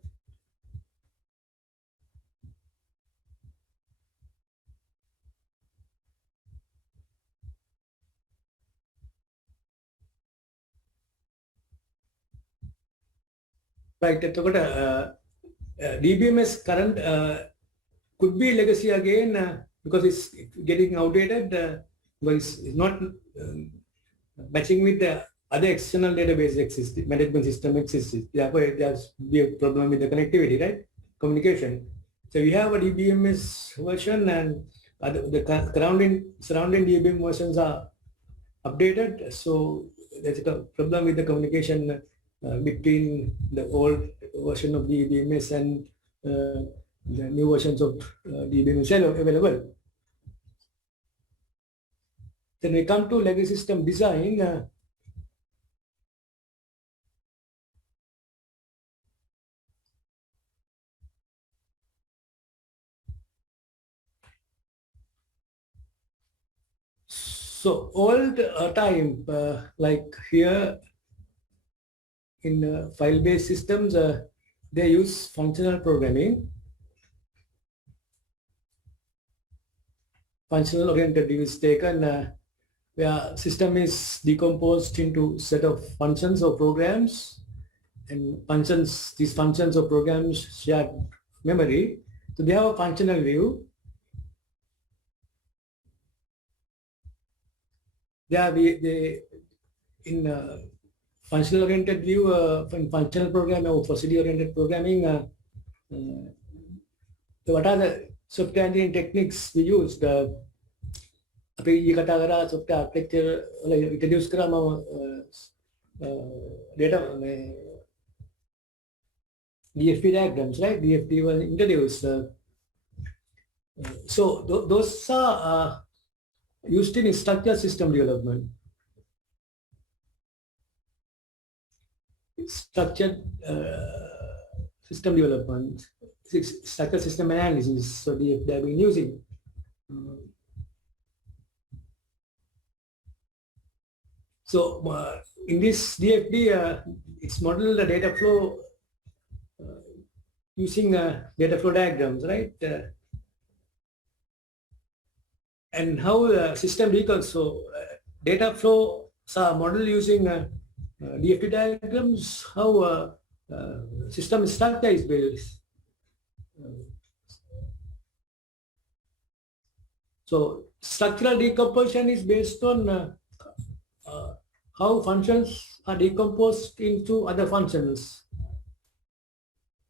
Right, DBMS current could be legacy again because it's getting outdated, but it's not matching with the other external database management system exists. Therefore, there's be a problem with the connectivity, right? Communication. So we have a DBMS version, and the surrounding DBM versions are updated. So there's a problem with the communication between the old version of DBMS and the new versions of DBMS available. Then we come to legacy system design. So old time, like here in file-based systems, they use functional programming. Functional oriented view is taken where system is decomposed into set of functions or programs, and these functions or programs share memory. So they have a functional view. In functional oriented view, in functional programming or procedure oriented programming, what are the software engineering techniques we used? අපි කතා කරා software architecture වල introduce කරා මම data DFT diagrams, right? DFT was introduced. So those are used in structured system development. Structured system development, structured system analysis. So they have been using. So in this DFD, it's modeled the data flow using data flow diagrams, right? And how the system decodes. So data flows are modeled using DFD diagrams, how system structure is built. So structural decomposition is based on how functions are decomposed into other functions.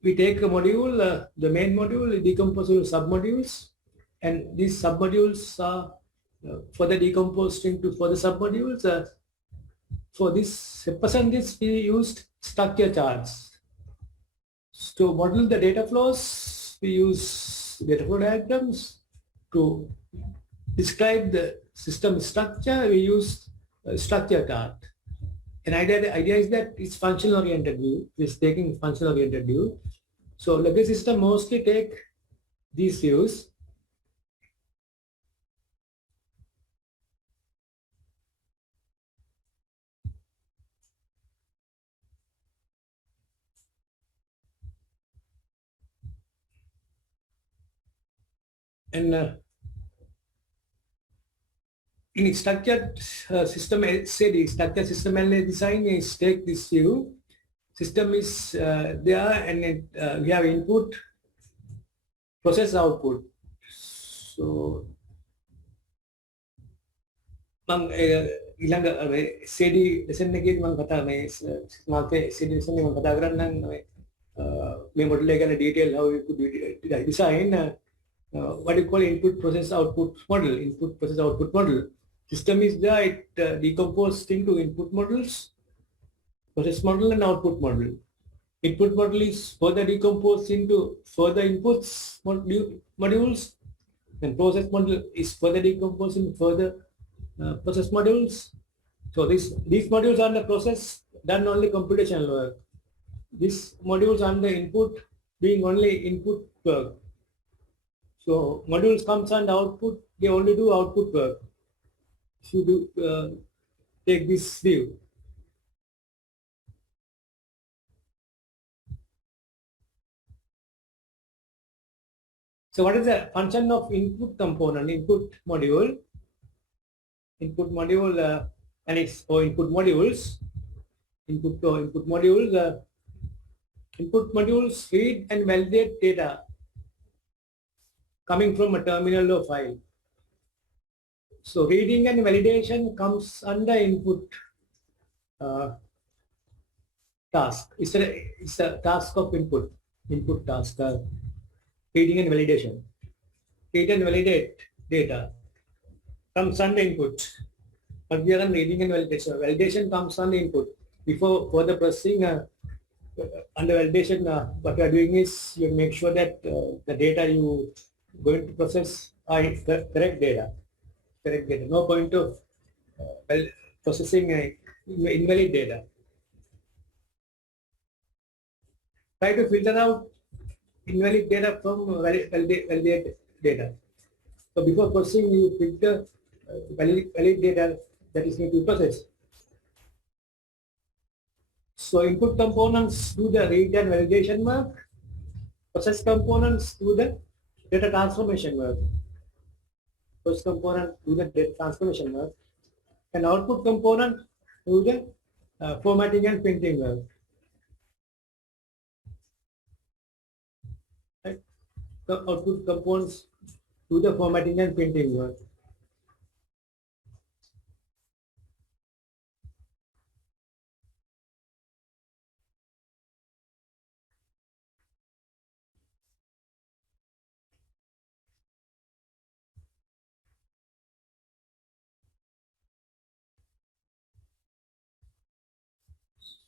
We take a module, the main module, decomposed into submodules, and these submodules are further decomposed into further submodules. For this represent this, we used structure charts. To model the data flows, we use data flow diagrams. To describe the system structure, we use a structure chart. And the idea is that it's functional oriented view. It's taking functional oriented view. So legacy system mostly take these views. And in structured system, say the structured system design is take this view. System is there, and we have input, process, output. So ilang CD lesson එකේදී මම කතා මේ මාත් CD lesson එකේ මම කතා කරන්නම් මේ model එක ගැන detail how you could design what you call input process output model. Input process output model system is there. It decomposed into input models, process model, and output model. Input model is further decomposed into further inputs modules, and process model is further decomposed into further process modules. So these modules are the process done only computational work. These modules are the input being only input work. So modules comes and output, they only do output work. If you do take this view. So what is the function of input component, input module? Input module and its input modules. Input modules. Input modules read and validate data coming from a terminal or file. So reading and validation comes under input task. It's a task of input task. Reading and validation. Read and validate data comes under input. But we are on reading and validation. Validation comes under input. Before further processing, under validation, what you are doing is you make sure that the data you going to process are correct data. Correct data. No point of processing invalid data. Try to filter out invalid data from valid data. So before processing, you filter valid data that is need to be processed. So input components do the read and validation work. Process components do the data transformation work. Process component do the data transformation work. And output component do the formatting and printing work. Right? The output components do the formatting and printing work.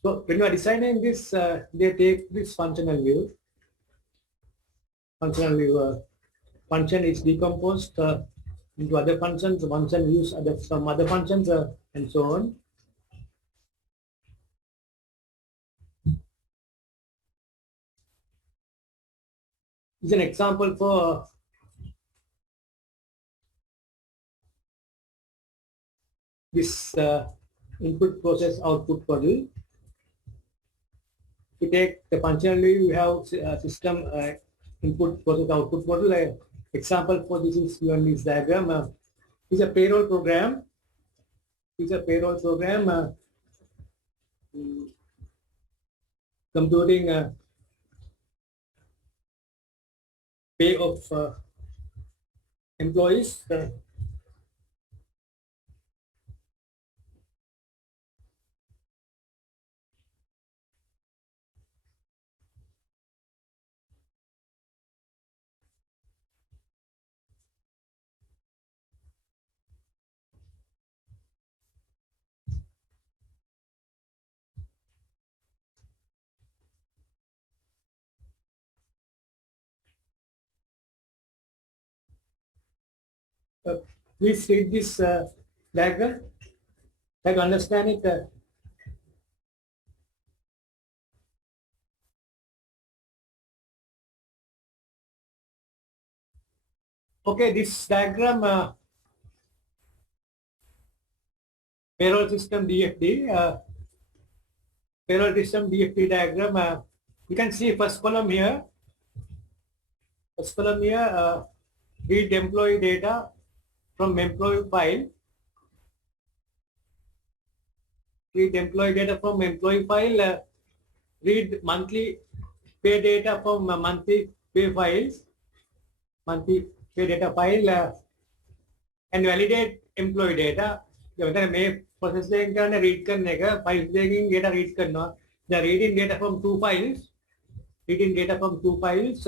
So when you are designing this, they take this functional view. Functional view function is decomposed into other functions. Function use some other functions and so on. This is an example for this input process output model. If you take the functional view, you have system input process output model. Example for this is given this diagram. It's a payroll program. It's a payroll program computing pay of employees. Please read this diagram. Try to understand it. Okay, this diagram, payroll system DFD, payroll system DFD diagram. You can see first column here. First column here, read employee data from employee file. Read employee data from employee file. Read monthly pay data from monthly pay files. Monthly pay data file and validate employee data. මේ process එකෙන් කරන read කරන එක files එකකින් data read කරනවා. The reading data from two files. Reading data from two files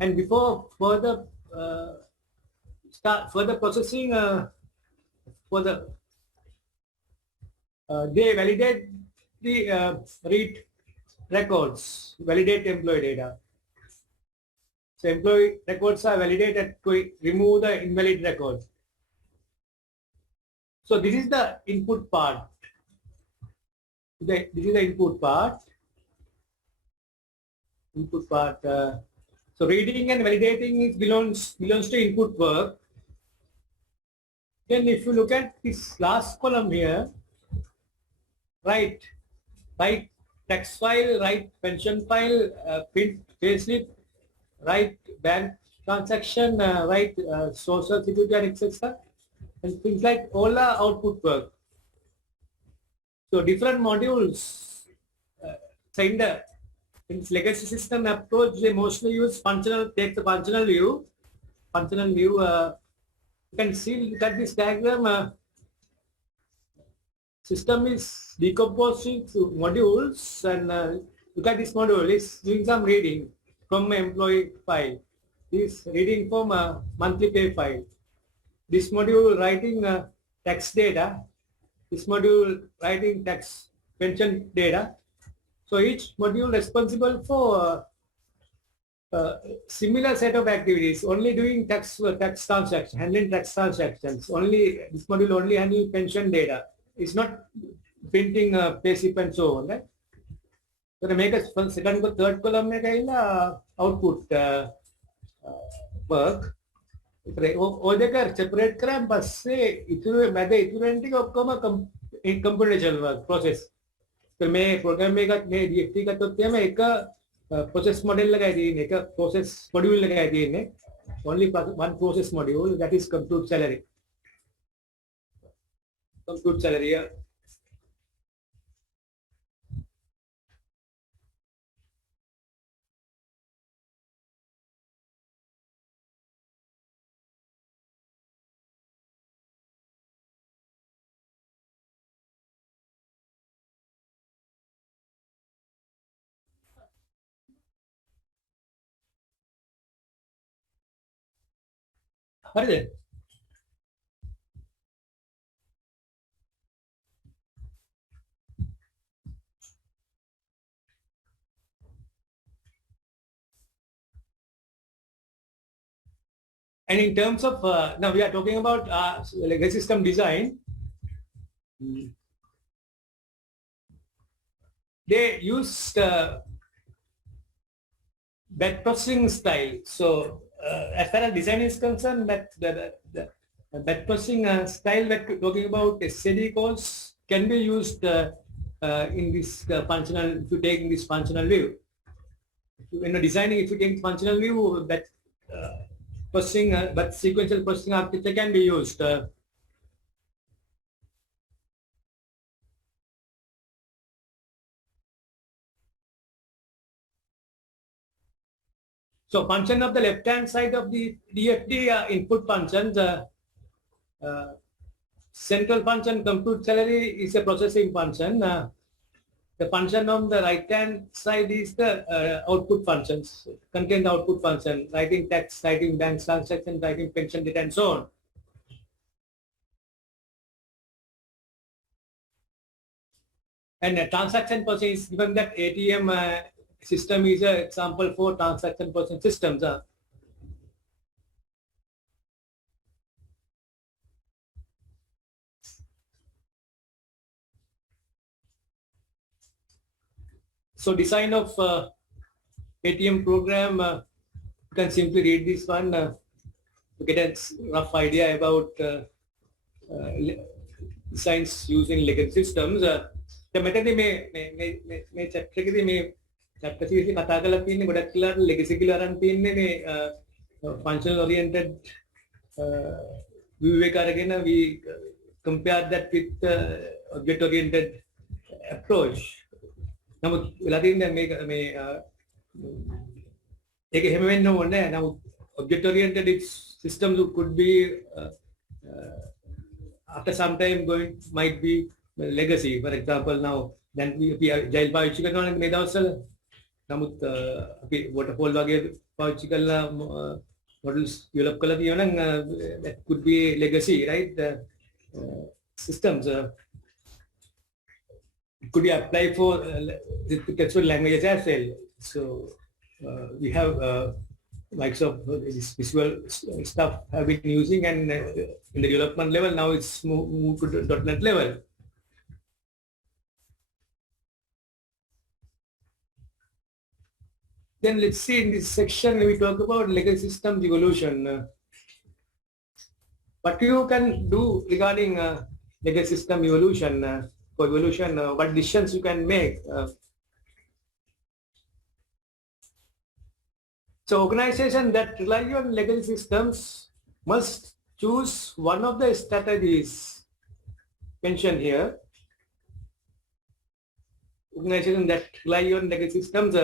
and before further start further processing for the they validate the read records, validate employee data. So employee records are validated to remove the invalid records. So this is the input part. This is the input part. Input part. So reading and validating is belongs to input work. Then if you look at this last column here, write tax file, write pension file, print payslip, write bank transaction, write social security and etc. And things like all are output work. So different modules. So in legacy system approach, they mostly use functional, take the functional view. Functional view, you can see, look at this diagram. System is decomposing to modules and look at this module is doing some reading from employee file. This reading from a monthly pay file. This module writing tax data. This module writing tax pension data. So each module responsible for similar set of activities, only doing tax transactions, handling tax transactions. Only this module only handling pension data. It's not printing payslip and so on, right? So to make a second or third column output work. ඔය දෙක separate කරන් පස්සේ ඉතුරු මැද ඉතුරුන් ටික ඔක්කොම computational work process. So මේ program එකත් මේ DFT එකත් එක්කම එක process model එකයි තියෙන්නේ, එක process module එකයි තියෙන්නේ. Only one process module, that is compute salary. Compute salary. හරිද? And in terms of, now we are talking about legacy system design. They used batch processing style. So as far as design is concerned, the batch processing style that we're talking about SAD calls can be used in this functional, if you take this functional view. When you're designing, if you take functional view, that processing, but sequential processing architecture can be used. So function of the left-hand side of the DFD input functions, central function compute salary is a processing function. The function on the right-hand side is the output functions, content output function, writing tax, writing bank transaction, writing pension data, and so on. And a transaction person is given that ATM system is an example for transaction person systems. So design of ATM program, you can simply read this one to get a rough idea about designs using legacy systems. මෙතනදී මේ chapter එකේදී මේ chapter series එක කතා කරලා තියෙන්නේ ගොඩක් කියලා legacy කියලා අරන් තියෙන්නේ මේ functional oriented view එක අරගෙන we compare that with object oriented approach. නමුත් වෙලා තියෙන්නේ මේ ඒක හැම වෙන්න ඕනේ නැහැ. නමුත් object oriented systems could be after some time might be legacy. For example, now then we agile පාවිච්චි කරනවා නම් මේ දවස්වල නමුත් අපි waterfall වගේ පාවිච්චි කරලා models develop කරලා තියෙනවා නම් that could be legacy, right? Systems could be applied for textual languages as well. So we have Microsoft this visual stuff have been using, and in the development level now it's moved to .NET level. Then let's see in this section we talk about legacy systems evolution. What you can do regarding legacy system evolution, what decisions you can make. So organizations that rely on legacy systems must choose one of the strategies mentioned here. Organizations that rely on legacy systems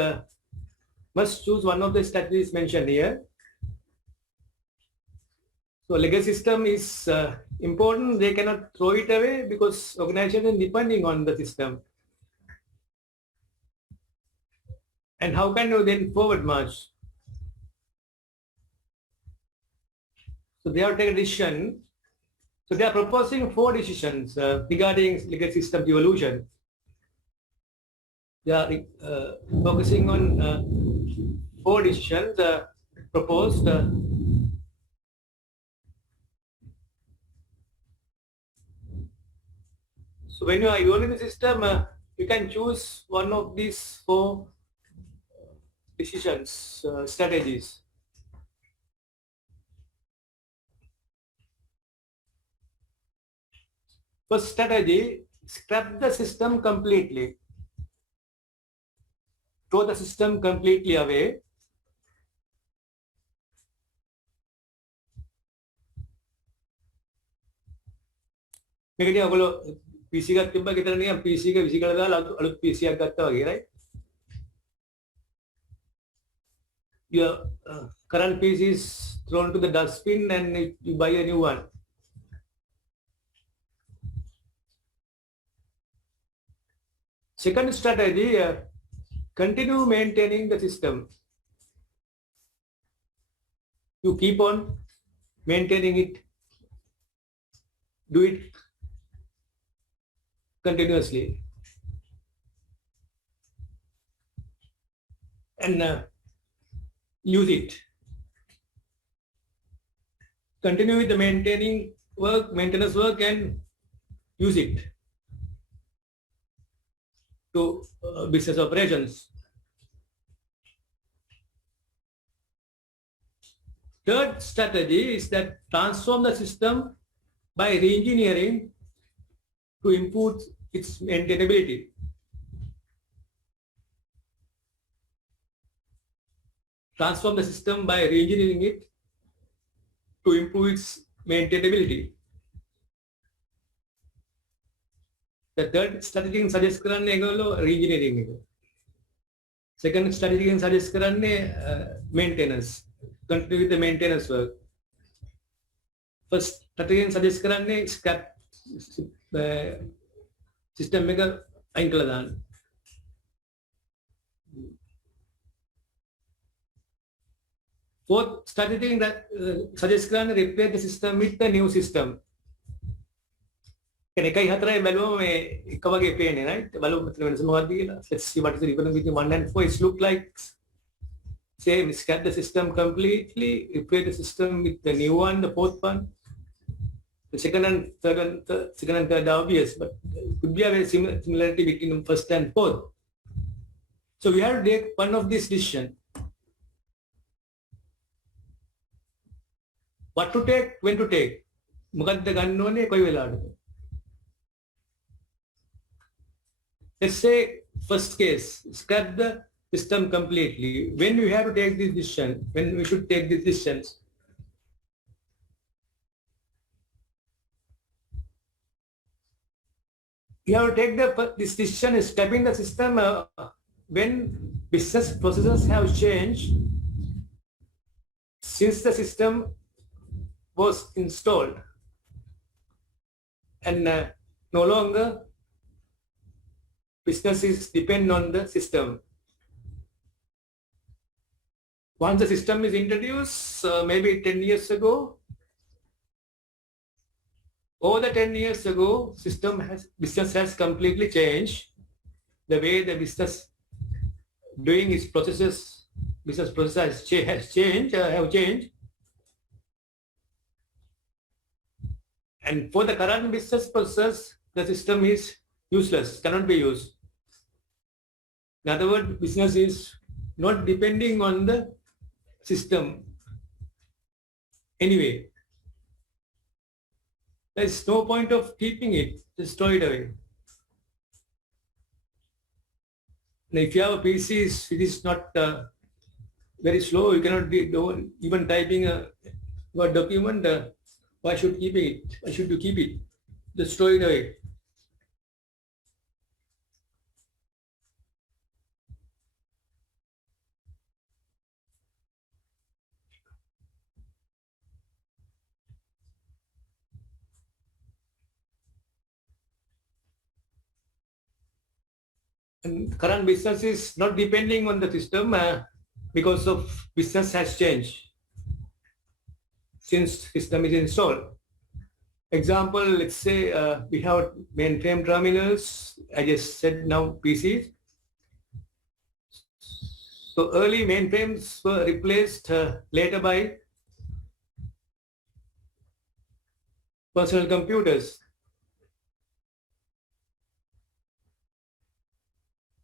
must choose one of the strategies mentioned here. So legacy system is important. They cannot throw it away because organization is depending on the system. And how can you then forward march? So they are taking a decision. So they are proposing 4 decisions regarding legacy system evolution. They are focusing on 4 decisions proposed. So when you are evaluating the system, you can choose one of these 4 decisions, strategies. First strategy, scrap the system completely. Throw the system completely away. මේකදී ඔයගොල්ලෝ PC එකක් තිබ්බා ගෙදර නිකන් PC එක විසිකලා දාලා අලුත් PC එකක් ගත්තා වගේ, right? Your current PC is thrown to the dustbin and you buy a new one. Second strategy, continue maintaining the system. You keep on maintaining it. Do it continuously. And use it. Continue with the maintenance work and use it to business operations. Third strategy is that transform the system by re-engineering to improve its maintainability. Transform the system by re-engineering it to improve its maintainability. The third strategy suggest කරන්නේ ඒගොල්ලෝ re-engineering එක. Second strategy suggest කරන්නේ maintenance. Continue with the maintenance work. First strategy suggest කරන්නේ scrap system එක අයින් කළා දාන්න. Fourth strategy that suggest කරන්නේ replace the system with the new system. එකයි හතරයි බැලුවම මේ එක වගේ පේන්නේ right බලමු මෙතන වෙනස මොකක්ද කියලා. Let's see what is the difference between 1 and 4. It look like same. Scrap the system completely, replace the system with the new one, the fourth one. The second and third are obvious, but it could be a very similarity between first and fourth. So we have to take one of this decision. What to take, when to take. මොකද්ද ගන්න ඕනේ කොයි වෙලාවටද? Let's say first case, scrap the system completely. When we have to take this decision, when we should take these decisions. You have to take this decision is scrapping the system when business processes have changed since the system was installed and no longer businesses depend on the system. Once the system is introduced, maybe 10 years ago, over the 10 years ago, business has completely changed. The way the business doing its processes, business process have changed. And for the current business process, the system is useless, cannot be used. In other words, business is not depending on the system anyway. There's no point of keeping it, just throw it away. And if you have a PC, it is not very slow, you cannot be even typing a Word document, why should you keep it? Why should you keep it? Just throw it away. And current business is not depending on the system because of business has changed since system is installed. Example, let's say we have mainframe terminals, I just said now PCs. So early mainframes were replaced later by personal computers.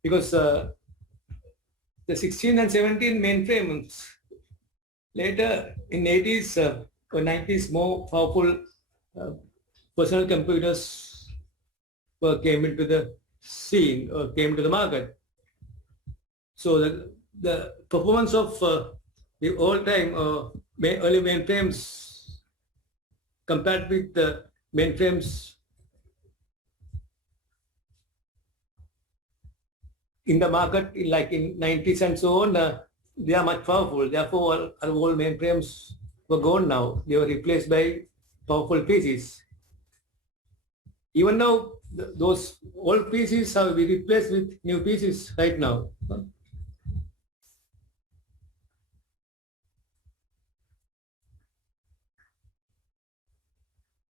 Because the 16 and 17 mainframes later in 80s or 90s more powerful personal computers came into the scene or came to the market. So the performance of the old time early mainframes compared with the mainframes in the market, like in 90s and so on, they are much powerful. Therefore, all mainframes were gone now. They were replaced by powerful PCs. Even now, those old PCs have been replaced with new PCs right now.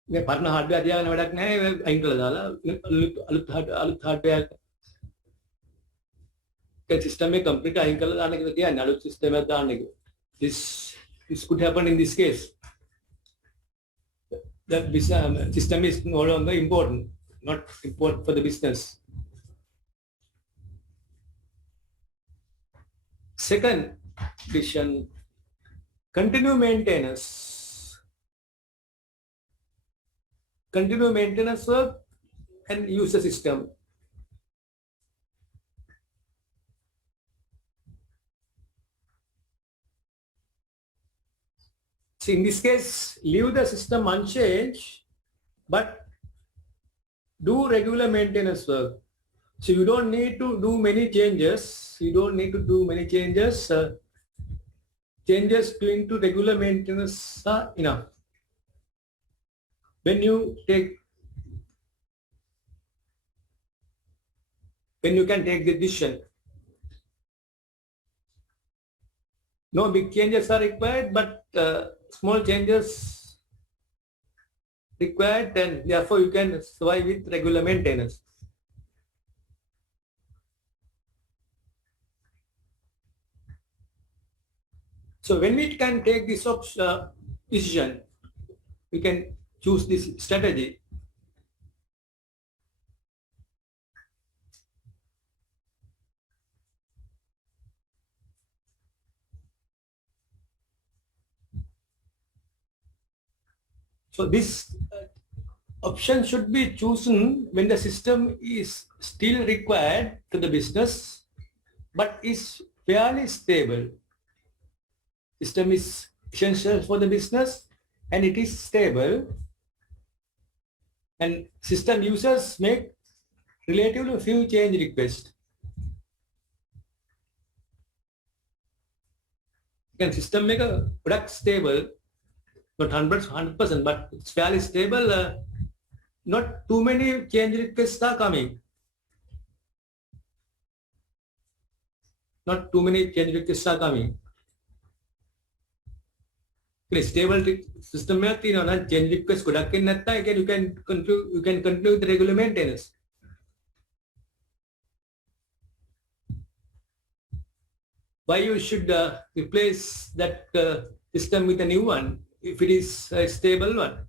මේ පරණ hardware තියාගෙන වැඩක් නැහැ අයින් කළා දාලා අලුත් hardware system එක complete අයින් කළා දාන්න කියලා කියන්නේ අලුත් system එකක් දාන්න කියලා. This could happen in this case. The system is no longer important, not important for the business. Second decision, continue maintenance work and use the system. So in this case, leave the system unchanged, but do regular maintenance work. So you don't need to do many changes. You don't need to do many changes. Changes doing to regular maintenance are enough. When you can take the decision. No big changes are required, but small changes required, and therefore you can survive with regular maintenance. So when we can take this decision, we can choose this strategy. So this option should be chosen when the system is still required to the business, but is fairly stable. System is essential for the business and it is stable, and system users make relatively few change requests. Can system make a product stable, not 100%, but it's fairly stable. Not too many change requests are coming. Not too many change requests are coming. Stable system में तीनों ना change request को रख के नत्ता है कि you can continue with the regular maintenance. Why you should replace that system with a new one if it is a stable one?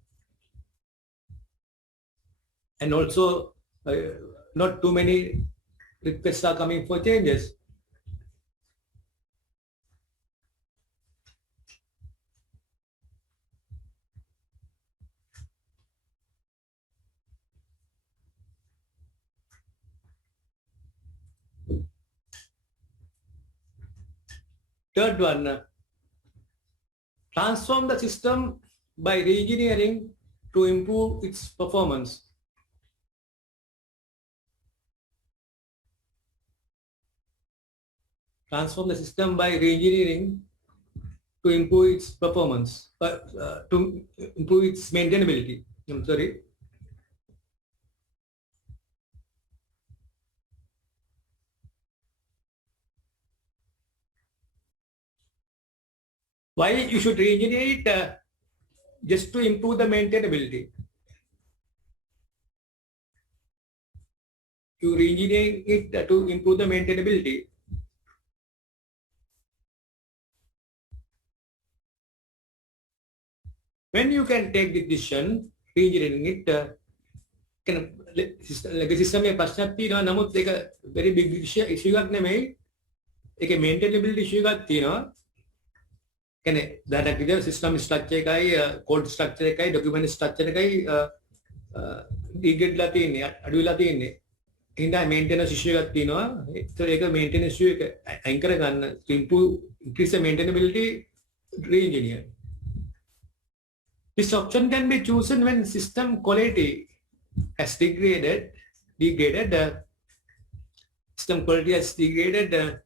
And also not too many requests are coming for changes. Third one, transform the system by re-engineering to improve its performance. Transform the system by re-engineering to improve its performance, to improve its maintainability. I'm sorry. Why you should re-engineer it? Just to improve the maintainability. You re-engineer it to improve the maintainability. When you can take the decision, re-engineering it, legacy system में प्रश्न तीनों नमुत एक very big issue करने में एक maintainability issue करती है. Can that system structure kai, code structure kai, document structure kai, digit latin, adu latin. Hinda maintenance issue करती है. तो एक maintenance issue anchor करना to improve, increase the maintainability, re-engineer. This option can be chosen when system quality has degraded, system quality has degraded,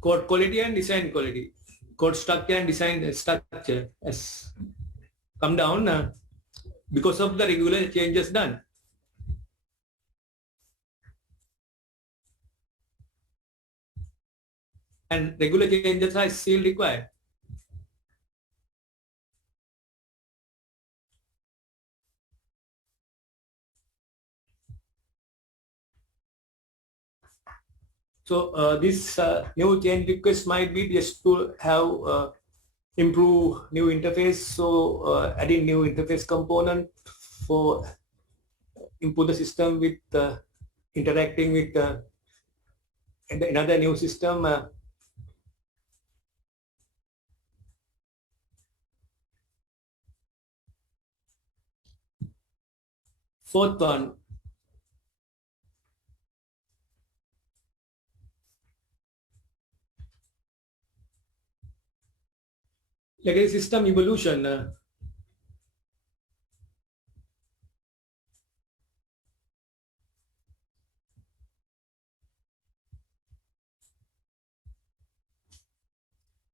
code quality and design quality, code structure and design structure has come down because of the regular changes done. And regular changes are still required. So this new change request might be just to have improve new interface. So adding new interface component for improve the system with interacting with another new system. Fourth one. Legacy system evolution.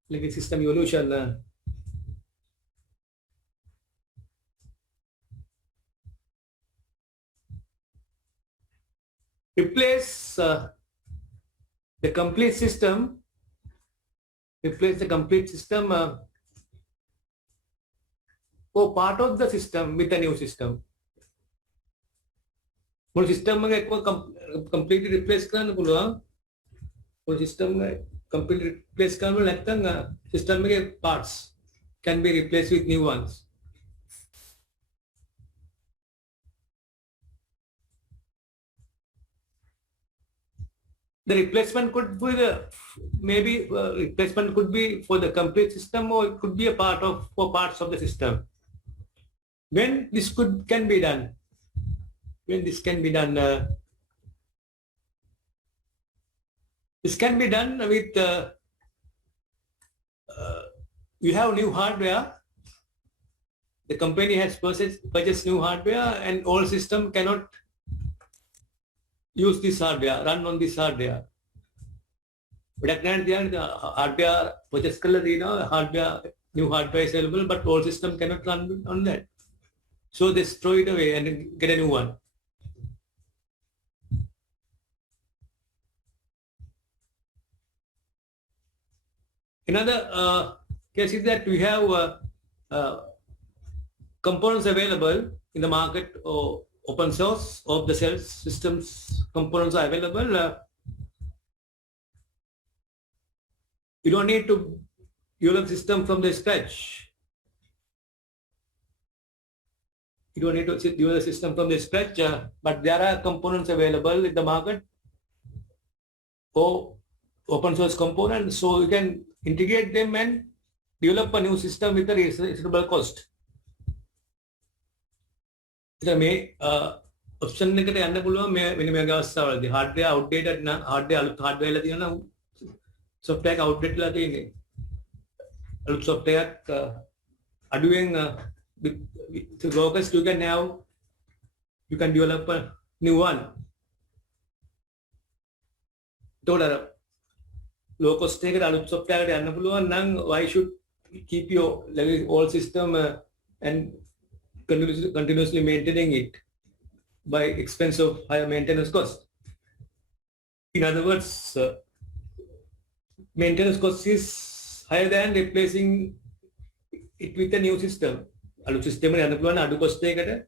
Legacy system evolution. Replace the complete system. Replace the complete system or part of the system with a new system. One system completely replace කරන්න පුළුවන්. One system completely replace කරන්න නැත්නම් system එකේ parts can be replaced with new ones. The replacement could be replacement could be for the complete system, or it could be a part of for parts of the system. When this can be done? When this can be done? This can be done with you have new hardware. The company has purchased new hardware, and old system cannot use this hardware, run on this hardware. But hardware purchase hardware, new hardware is available, but old system cannot run on that. So they throw it away and get a new one. Another case is that we have components available in the market, or open source of the sales systems components are available. You don't need to develop system from the scratch. You don't need to develop a system from the scratch, but there are components available in the market or open source components, so you can integrate them and develop a new system with a reasonable cost. මේ option එකට යන්න පුළුවන් මෙන්න මේ අවස්ථාවලදී hardware outdated නම් hardware අලුත් hardware එකලා තියෙනවා නම් software එක outdated වෙලා තියෙන්නේ අලුත් software එකක් අඩුවෙන් with locals you can develop a new one. Dollar low cost එකකට අලුත් software එකට යන්න පුළුවන් නම් why should keep your old system and continuously maintaining it by expense of higher maintenance cost. In other words, maintenance cost is higher than replacing it with a new system. Alu system එක යන්න පුළුවන් අඩු cost එකකට,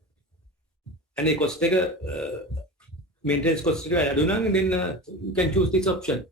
and A cost එක maintenance cost එක අඩු නම් then you can choose this option.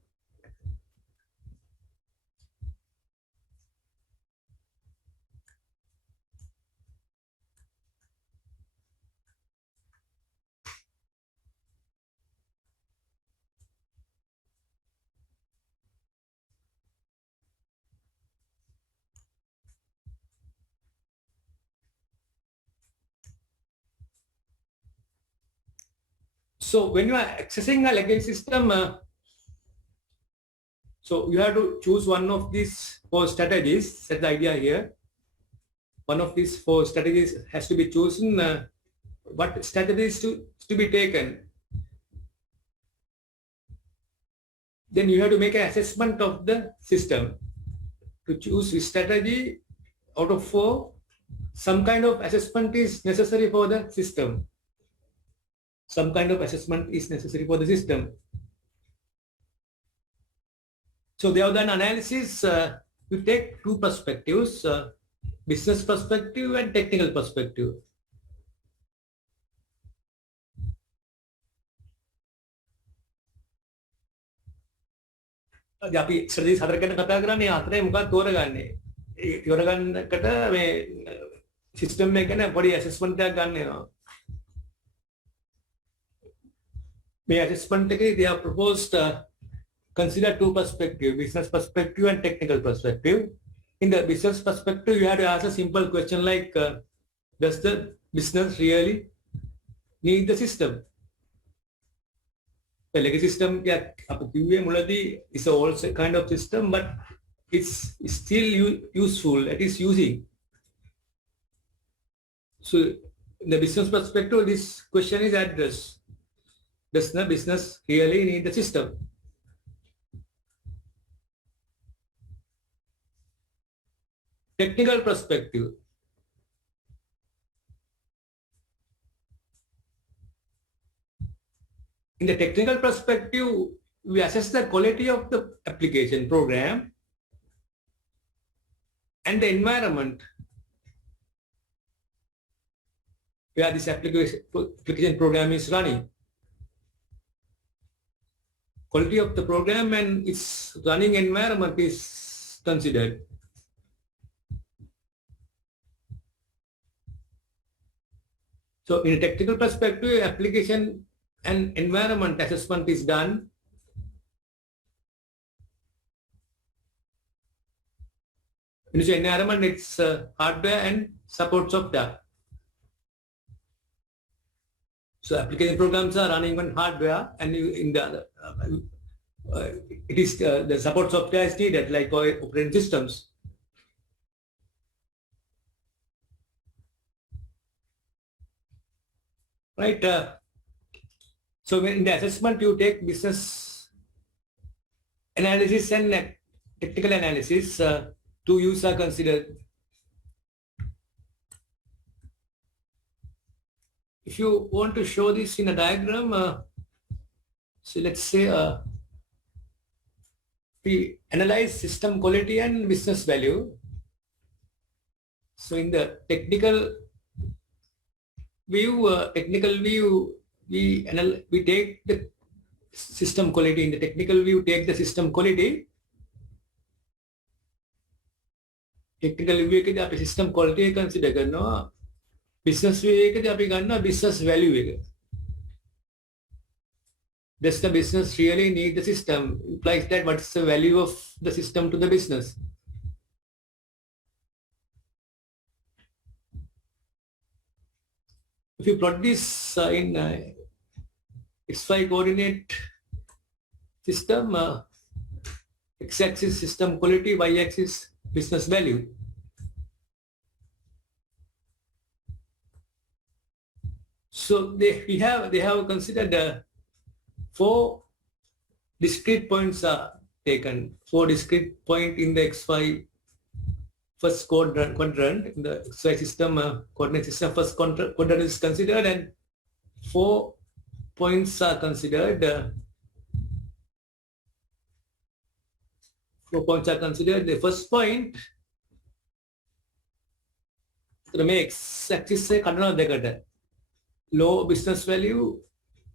So when you are accessing a legacy system, so you have to choose one of these 4 strategies. That's the idea here. One of these 4 strategies has to be chosen. What strategies to be taken? Then you have to make an assessment of the system. To choose which strategy out of 4, some kind of assessment is necessary for the system. Some kind of assessment is necessary for the system. So they have done analysis. We take 2 perspectives, business perspective and technical perspective. අපි strategies 4 ගැන කතා කරන්නේ අතරේ මොකක්ද තෝරගන්නේ. ඒ තෝරගන්නකට මේ system එක ගැන පොඩි ඇසෙස්මන්ට් එකක් ගන්න වෙනවා. May assessment they have proposed consider 2 perspectives, business perspective and technical perspective. In the business perspective, you have to ask a simple question like, does the business really need the system. The legacy system is also kind of system, but it's still useful. It is using. So in the business perspective, this question is addressed. Does the business really need the system? Technical perspective. In the technical perspective, we assess the quality of the application program and the environment where this application program is running. Quality of the program and its running environment is considered. So in a technical perspective, application and environment assessment is done. In this environment, it's hardware and support software. So application programs are running on hardware, and in the it is the support software is needed, like operating systems. Right. So when in the assessment, you take business analysis and technical analysis. Two views are considered. If you want to show this in a diagram, so let's say we analyze system quality and business value. So in the technical view, we take the system quality. In the technical view, take the system quality. Technical view के आप system quality consider करना, business view के आप करना business value. Does the business really need the system? Implies that what is the value of the system to the business? If you plot this in XY coordinate system, x-axis system quality, y-axis business value. So they have considered 4 discrete points are taken. 4 discrete point in the XY first quadrant in the XY system coordinate system first quadrant is considered, and 4 points are considered. 4 points are considered. The first point, the x-axis से करना देगा low business value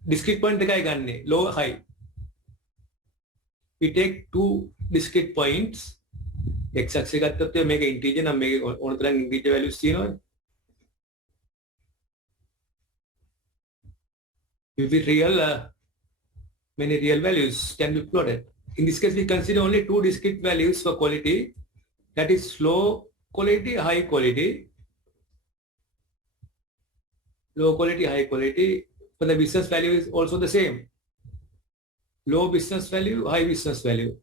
discrete point දෙකයි ගන්නෙ, low high. We take 2 discrete points. x-axis ගත්තොත් මේක integer නම් මේක ඕන තරම් integer values තියෙනවා. If it real, many real values can be plotted. In this case, we consider only 2 discrete values for quality. That is low quality, high quality. Low quality, high quality. But the business value is also the same. Low business value, high business value.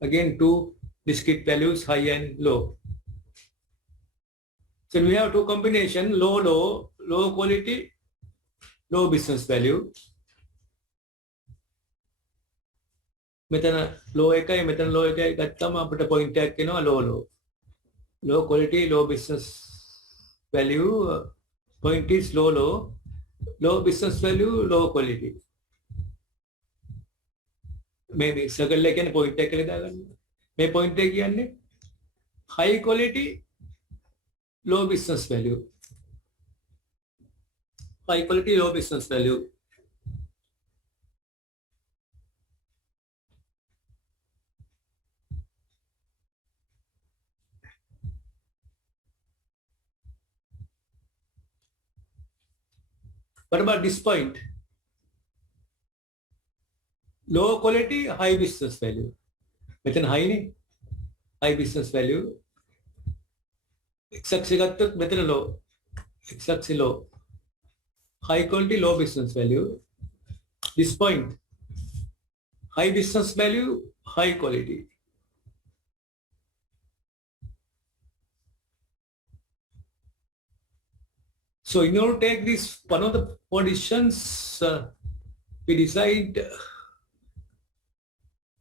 Again, 2 discrete values, high and low. So we have 2 combination, low quality, low business value. මෙතන low එකයි මෙතන low එකයි ගත්තම අපිට point එකක් එනවා low quality, low business value. Point is low business value, low quality. Maybe circle එක කියන්නේ point එක කියලා දාගන්න. මේ point එක කියන්නේ high quality, low business value. High quality, low business value. What about this point? Low quality, high business value. Metan high ne? High business value. X-axis gattot metan low. X-axis low. high quality, low business value. This point, high business value, high quality. So in order to take this, one of the four decisions, we decide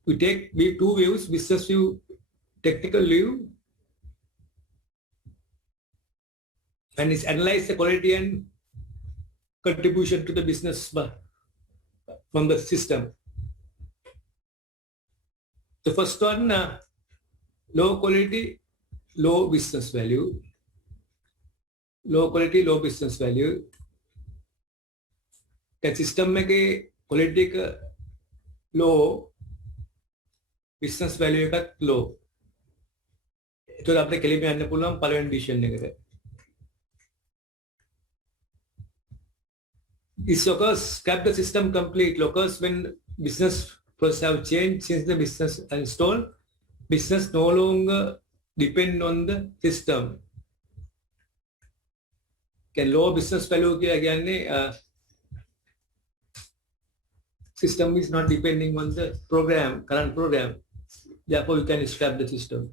we take two views, business view, technical view, and it's analyze the quality and contribution to the business from the system. The first one, low quality, low business value. Low quality, low business value. The system में के quality का low, business value का low. तो आपने के लिए भी आने बोला हम parliament decision नहीं करे. This occurs, cap the system complete. Occurs when business process have changed since the business installed. Business no longer depend on the system. Can low business value के again system is not depending on the program, current program. Therefore, you can scrap the system.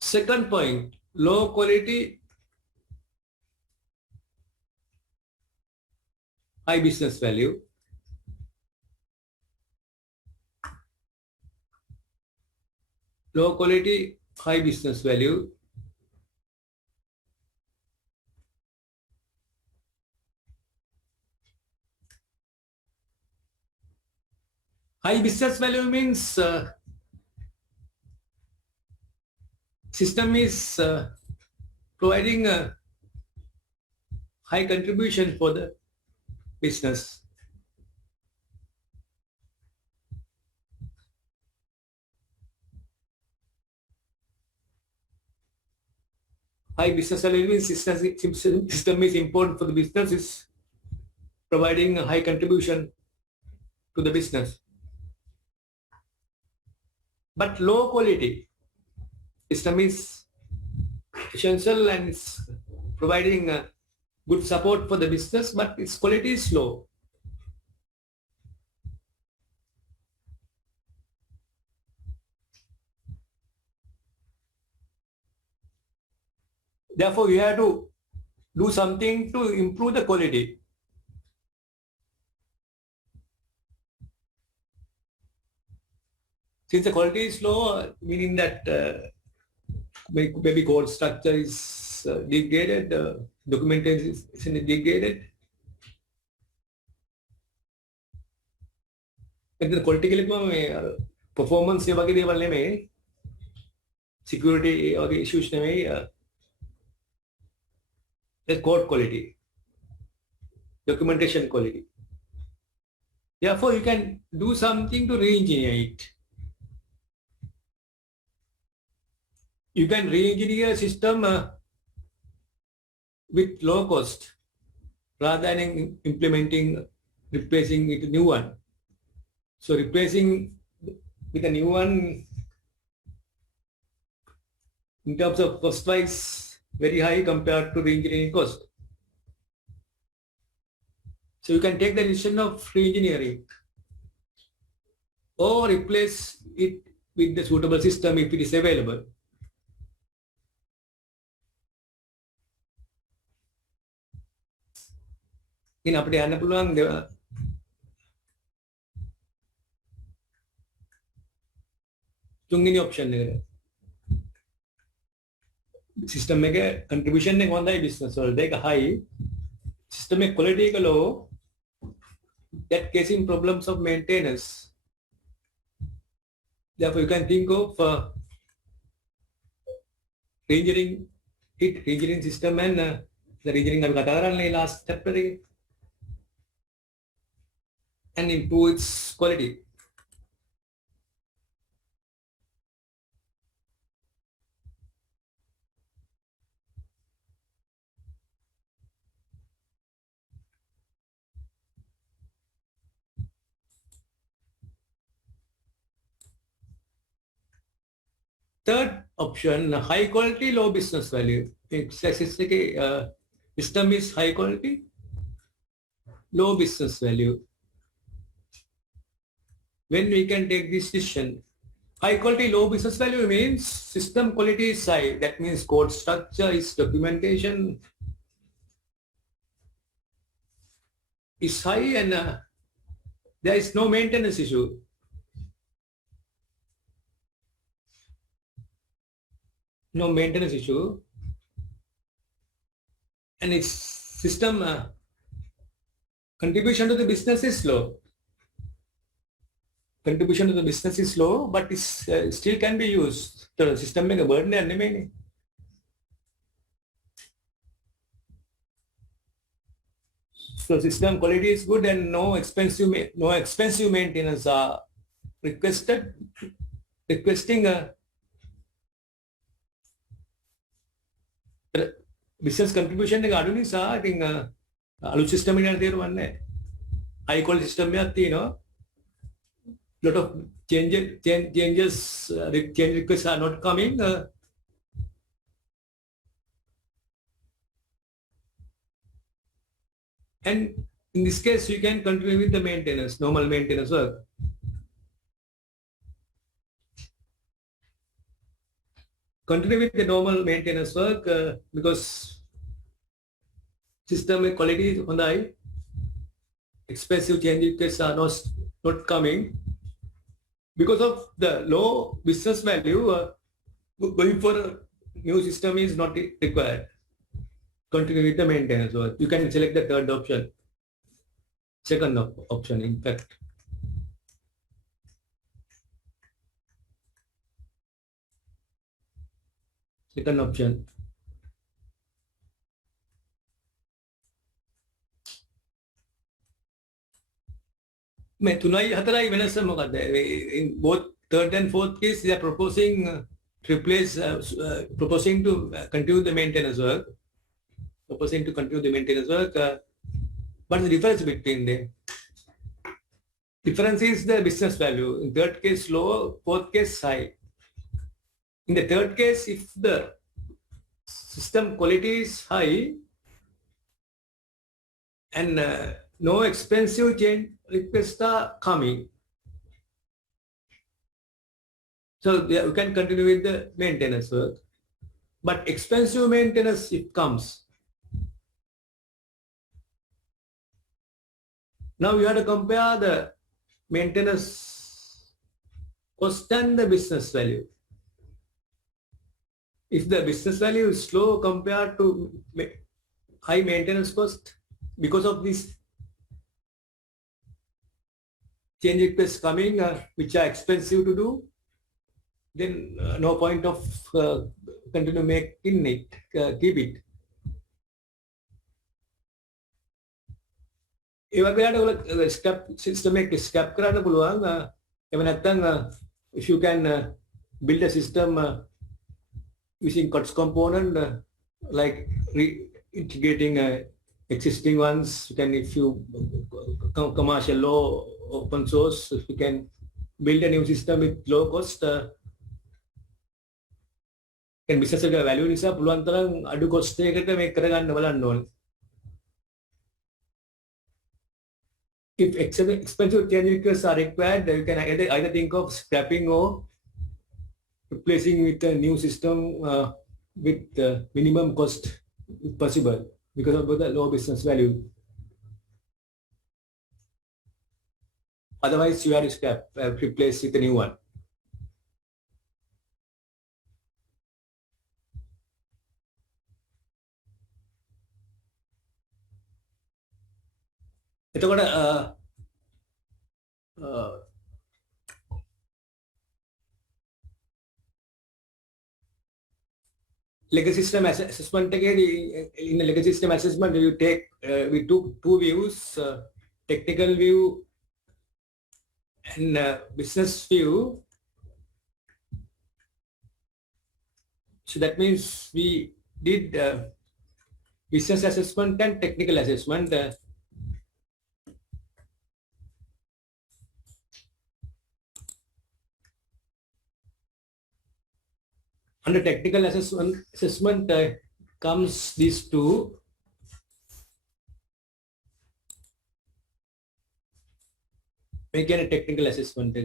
Second point, low quality, high business value. Low quality, high business value. High business value means system is providing a high contribution for the business. High business value means system is important for the business, is providing a high contribution to the business. But low quality system is essential and is providing good support for the business, but its quality is low. Therefore, we have to do something to improve the quality. Since the quality is low, meaning that maybe code structure is degraded, documentation is degraded. And the quality के लिए performance ये बाकी देवल में security और issues में the code quality, documentation quality. Therefore, you can do something to re-engineer it. You can re-engineer a system with low cost rather than implementing, replacing it with a new one. So replacing with a new one in terms of cost-wise very high compared to re-engineering cost. So you can take the decision of re-engineering or replace it with the suitable system if it is available. In අපිට යන්න පුළුවන් තුන්වෙනි option එකට. System එක contribution එක හොඳයි business වලට ඒක high. System එක quality එක low. That causing problems of maintenance. Therefore, you can think of re-engineering system and the re-engineering අපි කතා කරන්නේ last chapter එකේ. And improve its quality. third option, high quality, low business value. It says it's like a system is high quality, low business value. When we can take this decision, high quality, low business value means system quality is high. That means code structure is documentation is high and there is no maintenance issue. No maintenance issue. And its system contribution to the business is low. Contribution to the business is low, but it still can be used. The system make a burden and remaining. So system quality is good and no expensive maintenance are requesting a business contribution එක අඩු නිසා ඉතින් අලුත් system එකකට තේරුම් නැහැ. high quality system එකක් තියෙනවා. Lot of change requests are not coming. And in this case, you can continue with the maintenance, normal maintenance work. Continue with the normal maintenance work because system quality is on the high. Expensive change requests are not coming. Because of the low business value, going for a new system is not required. Continue with the maintenance work. You can select the third option. Second option, in fact. Second option. මේ 3යි 4යි වෙනස මොකද්ද? In both third and fourth case, they are proposing proposing to continue the maintenance work. Proposing to continue the maintenance work. But the difference between them? Difference is the business value. In third case, low. Fourth case, high. In the third case, if the system quality is high and no expensive change requests are coming, so you can continue with the maintenance work. But expensive maintenance, it comes. Now you have to compare the maintenance cost and the business value. If the business value is low compared to high maintenance cost, because of this change requests coming, which are expensive to do, then no point of continue making it, keep it. ඒ වගේ වෙලාවට ඔයගොල්ලෝ ස්කැප් system එක ස්කැප් කරන්න පුළුවන්. එහෙම නැත්නම් if you can build a system using COTS component, like integrating existing ones, you can, if you commercial law, open source, if you can build a new system with low cost, can business එක value නිසා පුළුවන් තරම් අඩු cost එකකට මේක කරගන්න බලන්න ඕනේ. If expensive change requests are required, you can either think of scrapping or replacing with a new system with minimum cost if possible, because of the low business value. Otherwise, you have to scrap, replace with a new one. එතකොට legacy system assessment again, in the legacy system assessment we took two views, technical view and business view. So that means we did business assessment and technical assessment. under technical assessment comes these two. Again, a technical assessment.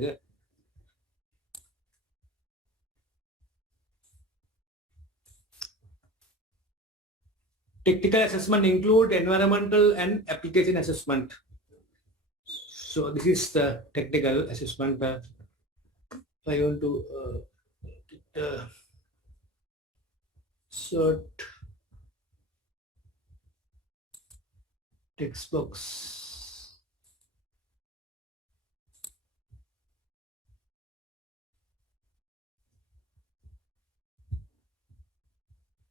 Technical assessment include environmental and application assessment. So this is the technical assessment. I want to short text box.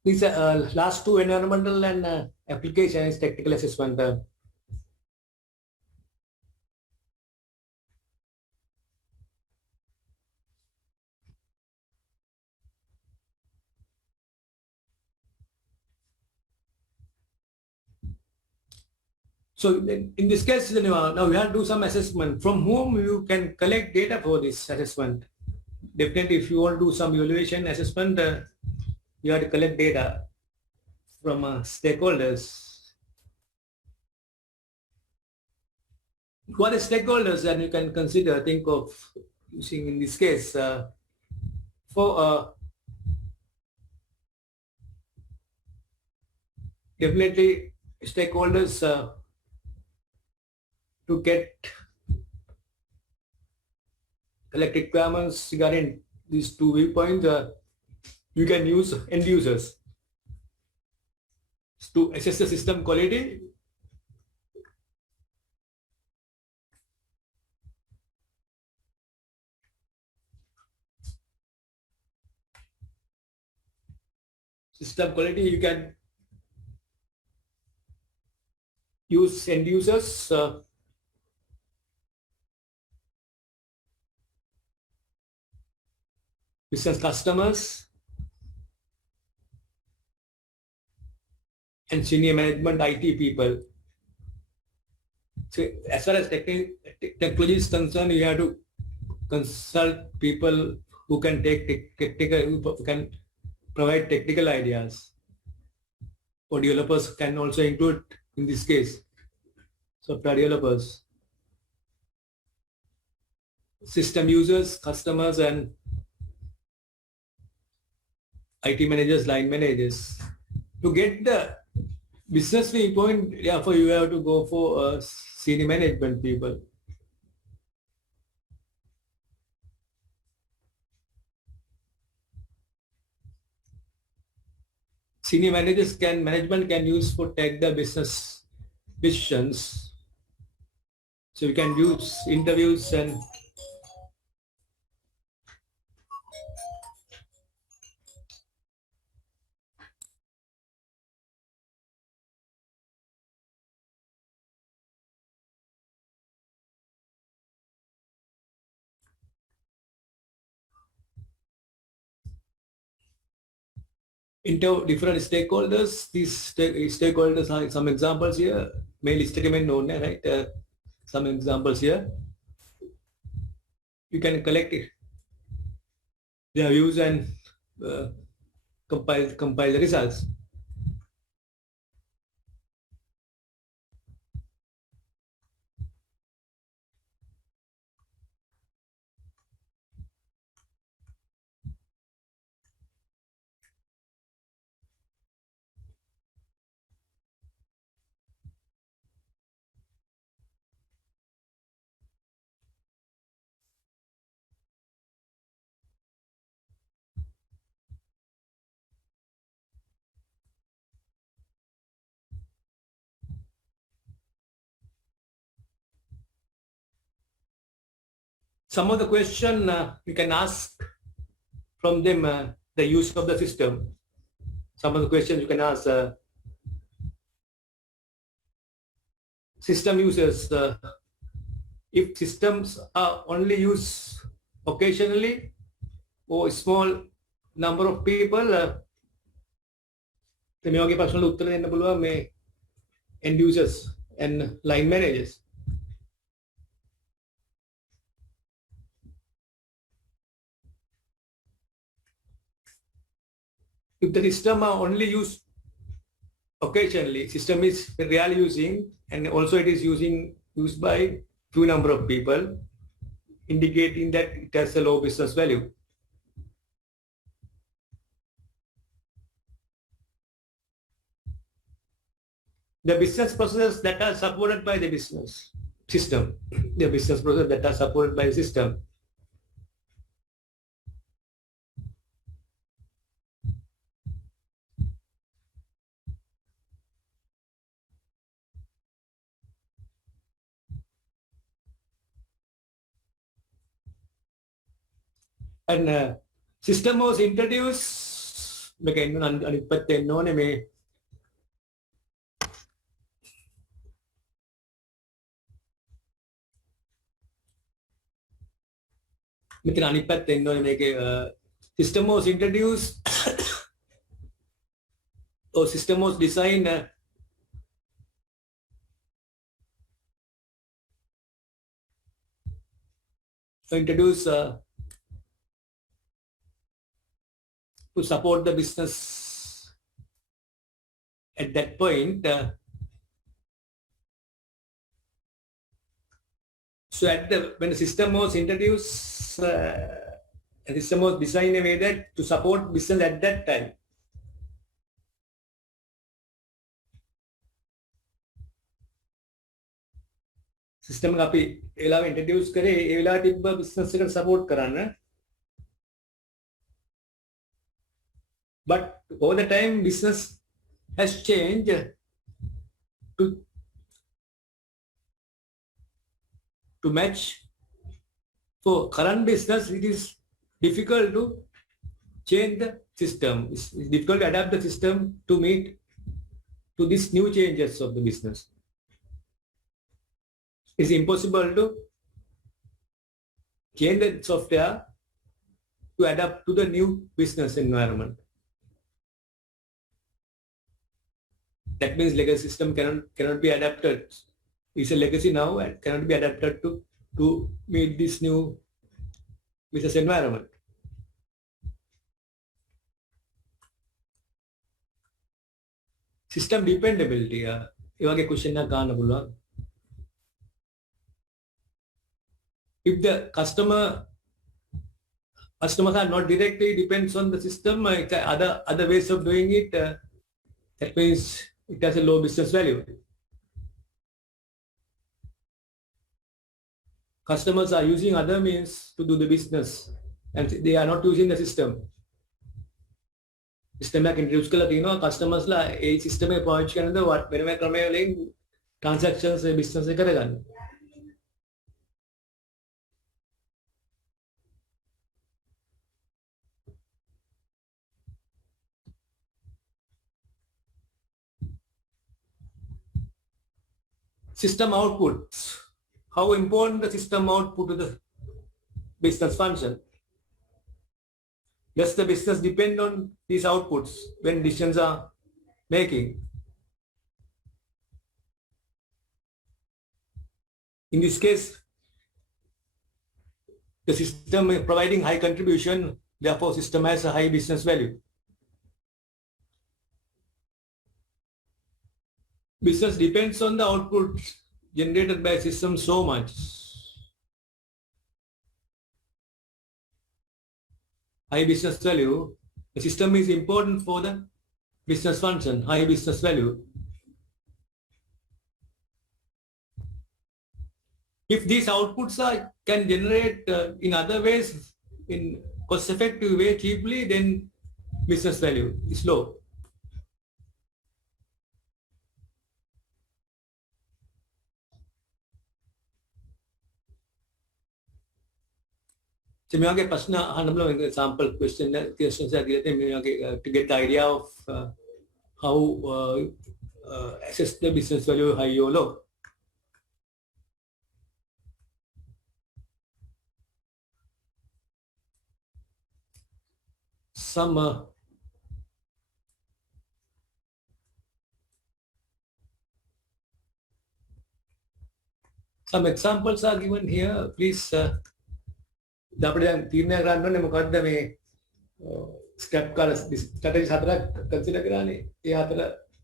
These last two, environmental and application, is technical assessment. So in this case, now we have to do some assessment. From whom you can collect data for this assessment? Definitely, if you want to do some evaluation assessment, you have to collect data from stakeholders. Who are the stakeholders that you can consider, think of using in this case for definitely stakeholders to get collect requirements regarding these two viewpoints. You can use end users to assess the system quality. System quality, you can use end users. Business customers and senior management IT people. So as far as technology is concerned, you have to consult people who can take who can provide technical ideas. Or developers can also include in this case. Software developers, system users, customers, and IT managers, line managers. To get the business viewpoint, therefore you have to go for senior management people. Senior management can use for take the business decisions. So you can use interviews and into different stakeholders. These stakeholders are some examples here. Mainly statement known, right? Some examples here. You can collect their views and compile the results. Some of the question you can ask from them the use of the system. Some of the questions you can ask system users. If systems are only used occasionally or small number of people, මේ වගේ ප්‍රශ්න වල උත්තර දෙන්න පුළුවන් මේ end users and line managers. if the system are only used occasionally, system is really using, and also it is used by few number of people, indicating that it has a low business value. The business processes that are supported by the business system, the business processes that are supported by the system. And system was introduced, system was introduced or system was designed introduced to support the business at that point. So when the system was introduced, the system was designed in a way that to support business at that time. System අපි එලාව introduce කරේ ඒ වෙලාවට තිබ්බ business එකට support කරන්න. But over the time business has changed to match. For current business, it is difficult to change the system. It's difficult to adapt the system to meet to these new changes of the business. It's impossible to change the software to adapt to the new business environment. That means legacy system cannot be adapted. It's a legacy now and cannot be adapted to meet this new business environment. System dependability. ඒ වගේ question එකක් ගන්න පුළුවන්. If the customers are not directly depends on the system, other ways of doing it, that means it has a low business value. Customers are using other means to do the business and they are not using the system. System එක introduce කරලා තියෙනවා customers ලා ඒ system එක පාවිච්චි කරනද වෙනම ක්‍රමය වලින් transactions business එක කරගන්න. System outputs. How important the system output to the business function? Does the business depend on these outputs when decisions are making? In this case, the system is providing high contribution, therefore system has a high business value. Business depends on the output generated by system so much. High business value, the system is important for the business function, high business value. If these outputs can generate in other ways, in cost-effective way, cheaply, then business value is low. So we have a sample questions to get the idea of how assess the business value high or low. Some examples are given here. Please. අපිට දැන් තීරණය කරන්න ඕනේ මොකද්ද මේ scrap කාලා strategies හතරක් consider කරානේ. ඒ හතර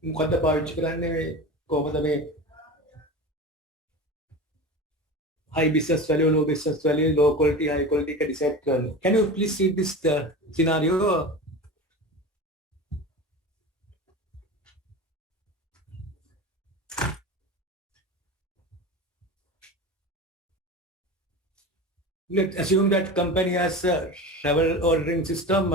මොකද්ද පාවිච්චි කරන්නේ මේ කොහොමද මේ high business value, low business value, low quality, high quality ka decide karne. Can you please read this scenario? Let's assume that company has a travel ordering system.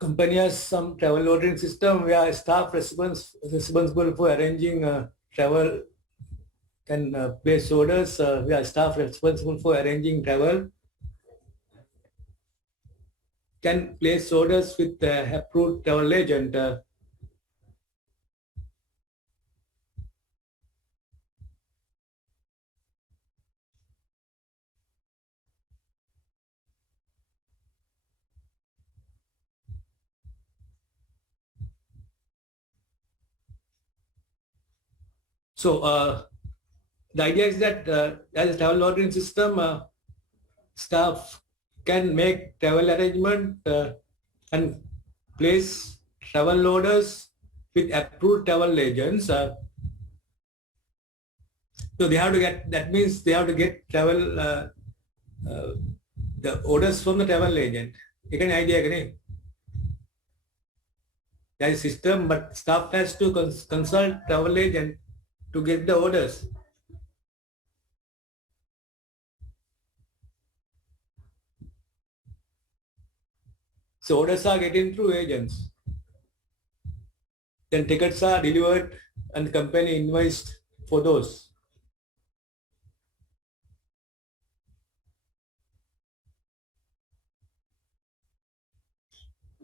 Company has some travel ordering system where staff responsible for arranging travel can place orders. Where staff responsible for arranging travel can place orders with approved travel agent. So the idea is that as a travel ordering system, staff can make travel arrangement and place travel orders with approved travel agents. So they have to get, that means they have to get travel, the orders from the travel agent. You can idea, can you? There is a system, but staff has to consult travel agent to get the orders. So orders are getting through agents. Then tickets are delivered and the company invoiced for those.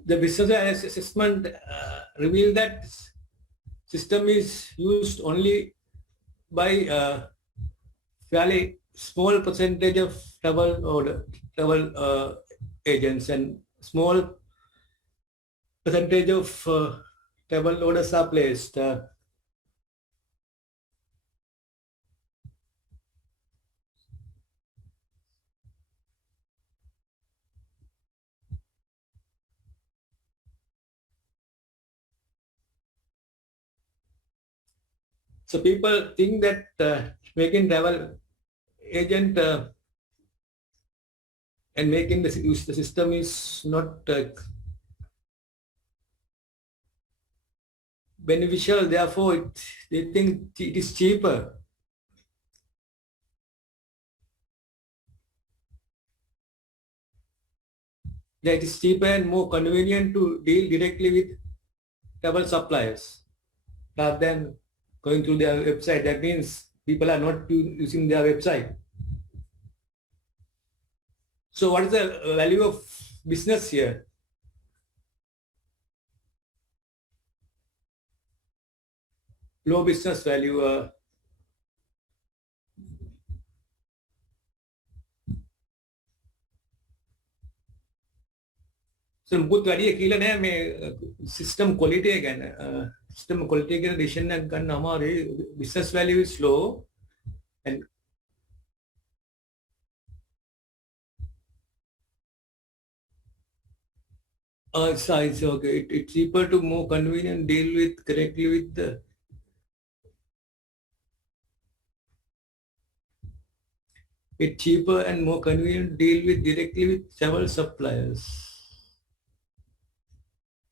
The business assessment revealed that system is used only by a fairly small percentage of travel agents, and small percentage of travel orders are placed. So people think that making travel agent and making the system is not beneficial. Therefore, they think it is cheaper. That it is cheaper and more convenient to deal directly with travel suppliers rather than going through their website. That means people are not using their website. So what is the value of business here? Low business value. So මුකුත් වැඩි කියලා නෑ මේ system quality එක ගැන. System quality ගැන decision එකක් ගන්න අමාරුයි. Business value is low and size, okay. It's cheaper to more convenient deal with correctly with the it's cheaper and more convenient deal with directly with travel suppliers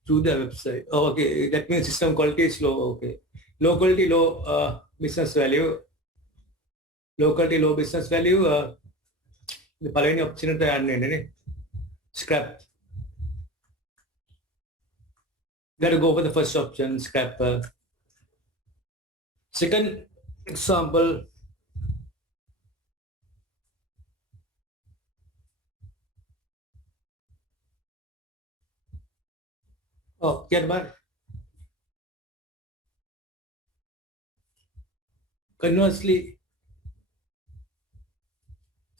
through the website. Oh, okay, that means system quality is low. Okay, low quality, low business value. Low quality, low business value. The following option is scrap. Got to go for the first option, scrap. Second example. Oh, get back. Conversely,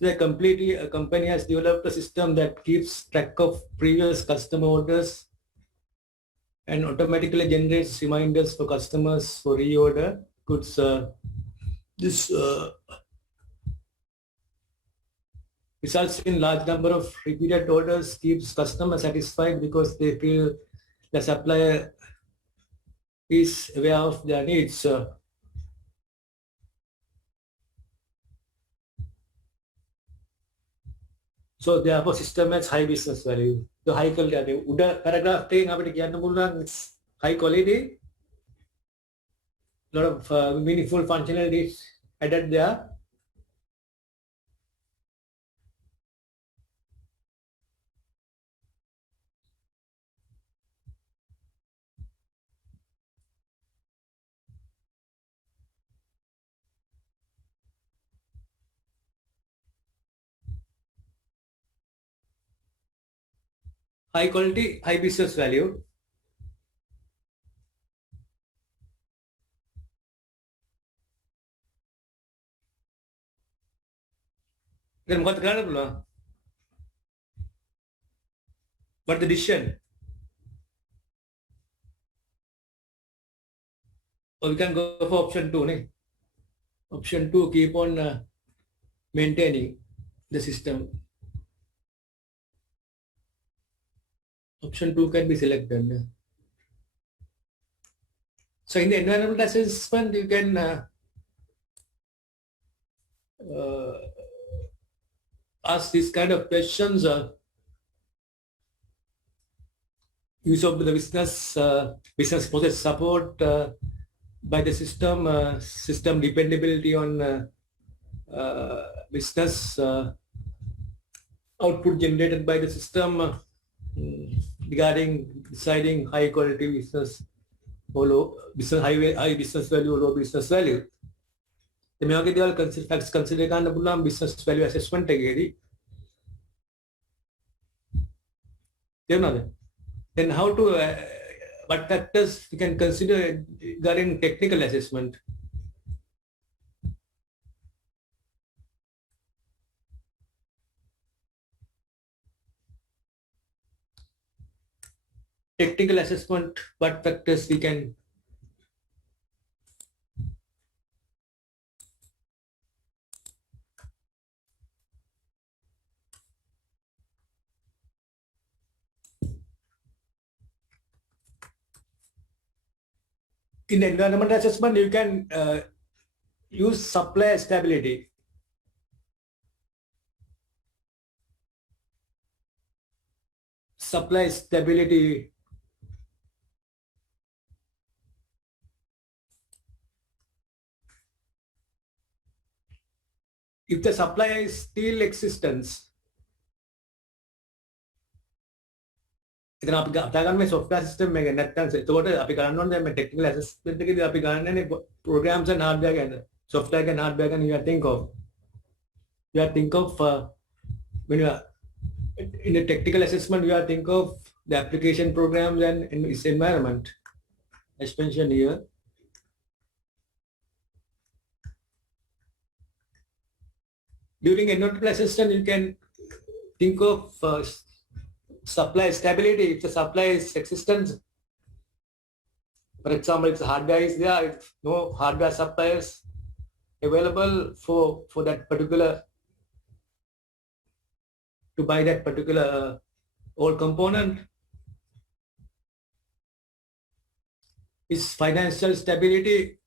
a company has developed a system that keeps track of previous customer orders and automatically generates reminders for customers for reorder goods. This results in large number of repeated orders, keeps customers satisfied because they feel the supplier is aware of their needs. So therefore system has high business value. The high quality. Uda paragraph thing අපිට කියන්න පුළුවන් it's high quality. Lot of meaningful functionalities added there. High quality, high business value. Then what කරන්න පුළුවන්? What the decision? Or we can go for option 2. Ne? Option 2, keep on maintaining the system. Option 2 can be selected. So in the environmental assessment, you can ask this kind of questions. Use of the business process support by the system, system dependability on business output generated by the system regarding deciding high quality business or low business high business value or low business value. මේ වගේ දේවල් facts consider කරන්න පුළුවන් business value assessment එකේදී. තේරුණාද? Then how to what factors you can consider regarding technical assessment? Technical assessment, what factors we can in the environmental assessment, you can use supply stability. Supply stability. If the supply is still existence, එතන අපි කතා කරන්නේ software system එක නැත්නම් එතකොට අපි කරන්න ඕනේ දැන් මේ technical assessment එකේදී අපි කරන්නේ programs and hardware ගැන software and hardware ගැන you think of when you are in the technical assessment you are think of the application programs and its environment as mentioned here. During environmental assessment you can think of supply stability. If the supply is existence, for example, if the hardware is there, if no hardware suppliers available for that particular to buy that particular old component, is financial stability.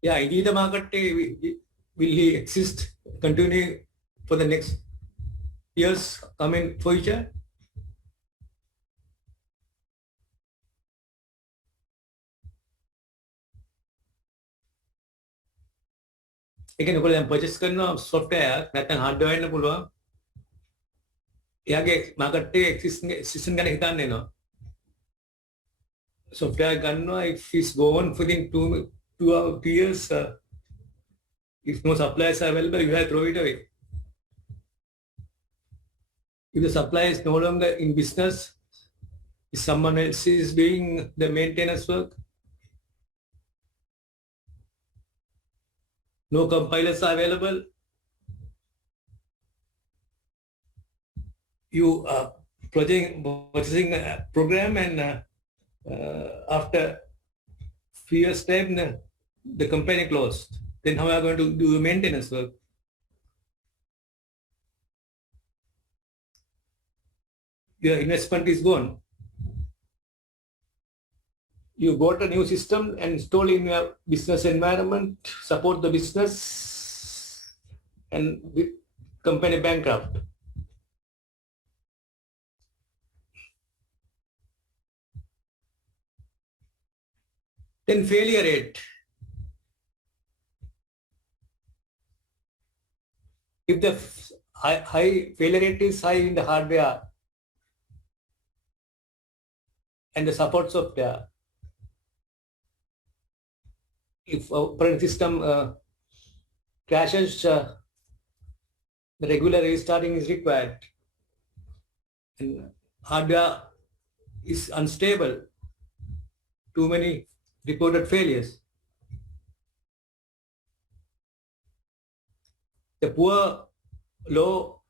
Yeah, indeed the market will he exist, continue for the next years coming future? Again, ඔයගොල්ලෝ දැන් purchase කරන software නැත්නම් hardware වෙන්න පුළුවන්. එයාගේ market එකේ existence ගැන හිතන්න එනවා. Software ගන්නවා if it's gone within 2 years, if no suppliers are available, you have to throw it away. If the supplier is no longer in business, if someone else is doing the maintenance work, no compilers are available, you purchasing a program, and after few years time, the company closed. Then how are you going to do maintenance work? Your investment is gone. You bought a new system and install in your business environment, support the business, and the company bankrupt. Then failure rate. If the high failure rate is high in the hardware and the support software, if operating system crashes, the regular restarting is required. And hardware is unstable, too many reported failures. The poor, low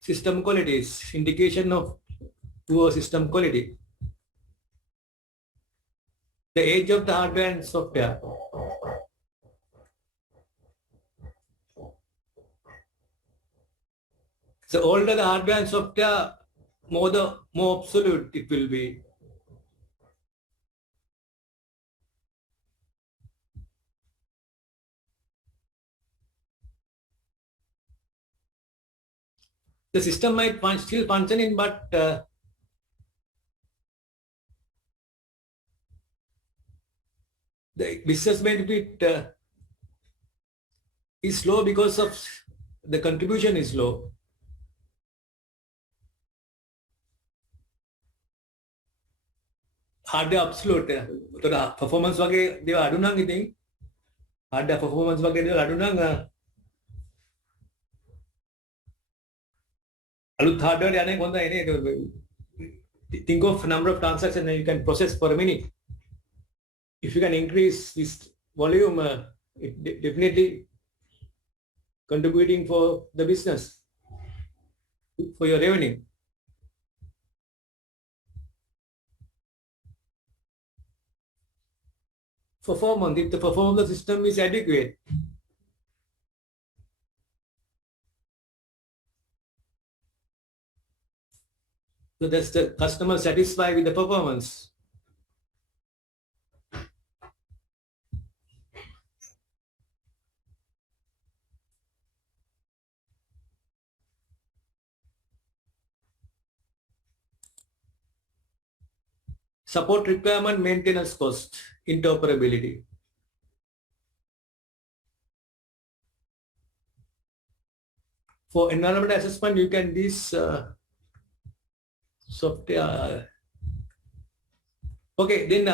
system quality is indication of poor system quality. The age of the hardware and software. So older the hardware and software, more obsolete it will be. The system might still functioning, but the business benefit is low because of the contribution is low. Hardware absolute. Performance wage they adu nang itin. Hardware performance wage they adu nang aluth hardware yane konda ene. Think of number of transactions that you can process per minute. If you can increase this volume, it definitely contributing for the business, for your revenue. Performance, if the performance of the system is adequate, so that's the customer satisfied with the performance. Support requirement, maintenance cost, interoperability. For environmental assessment, you can this software. Okay, then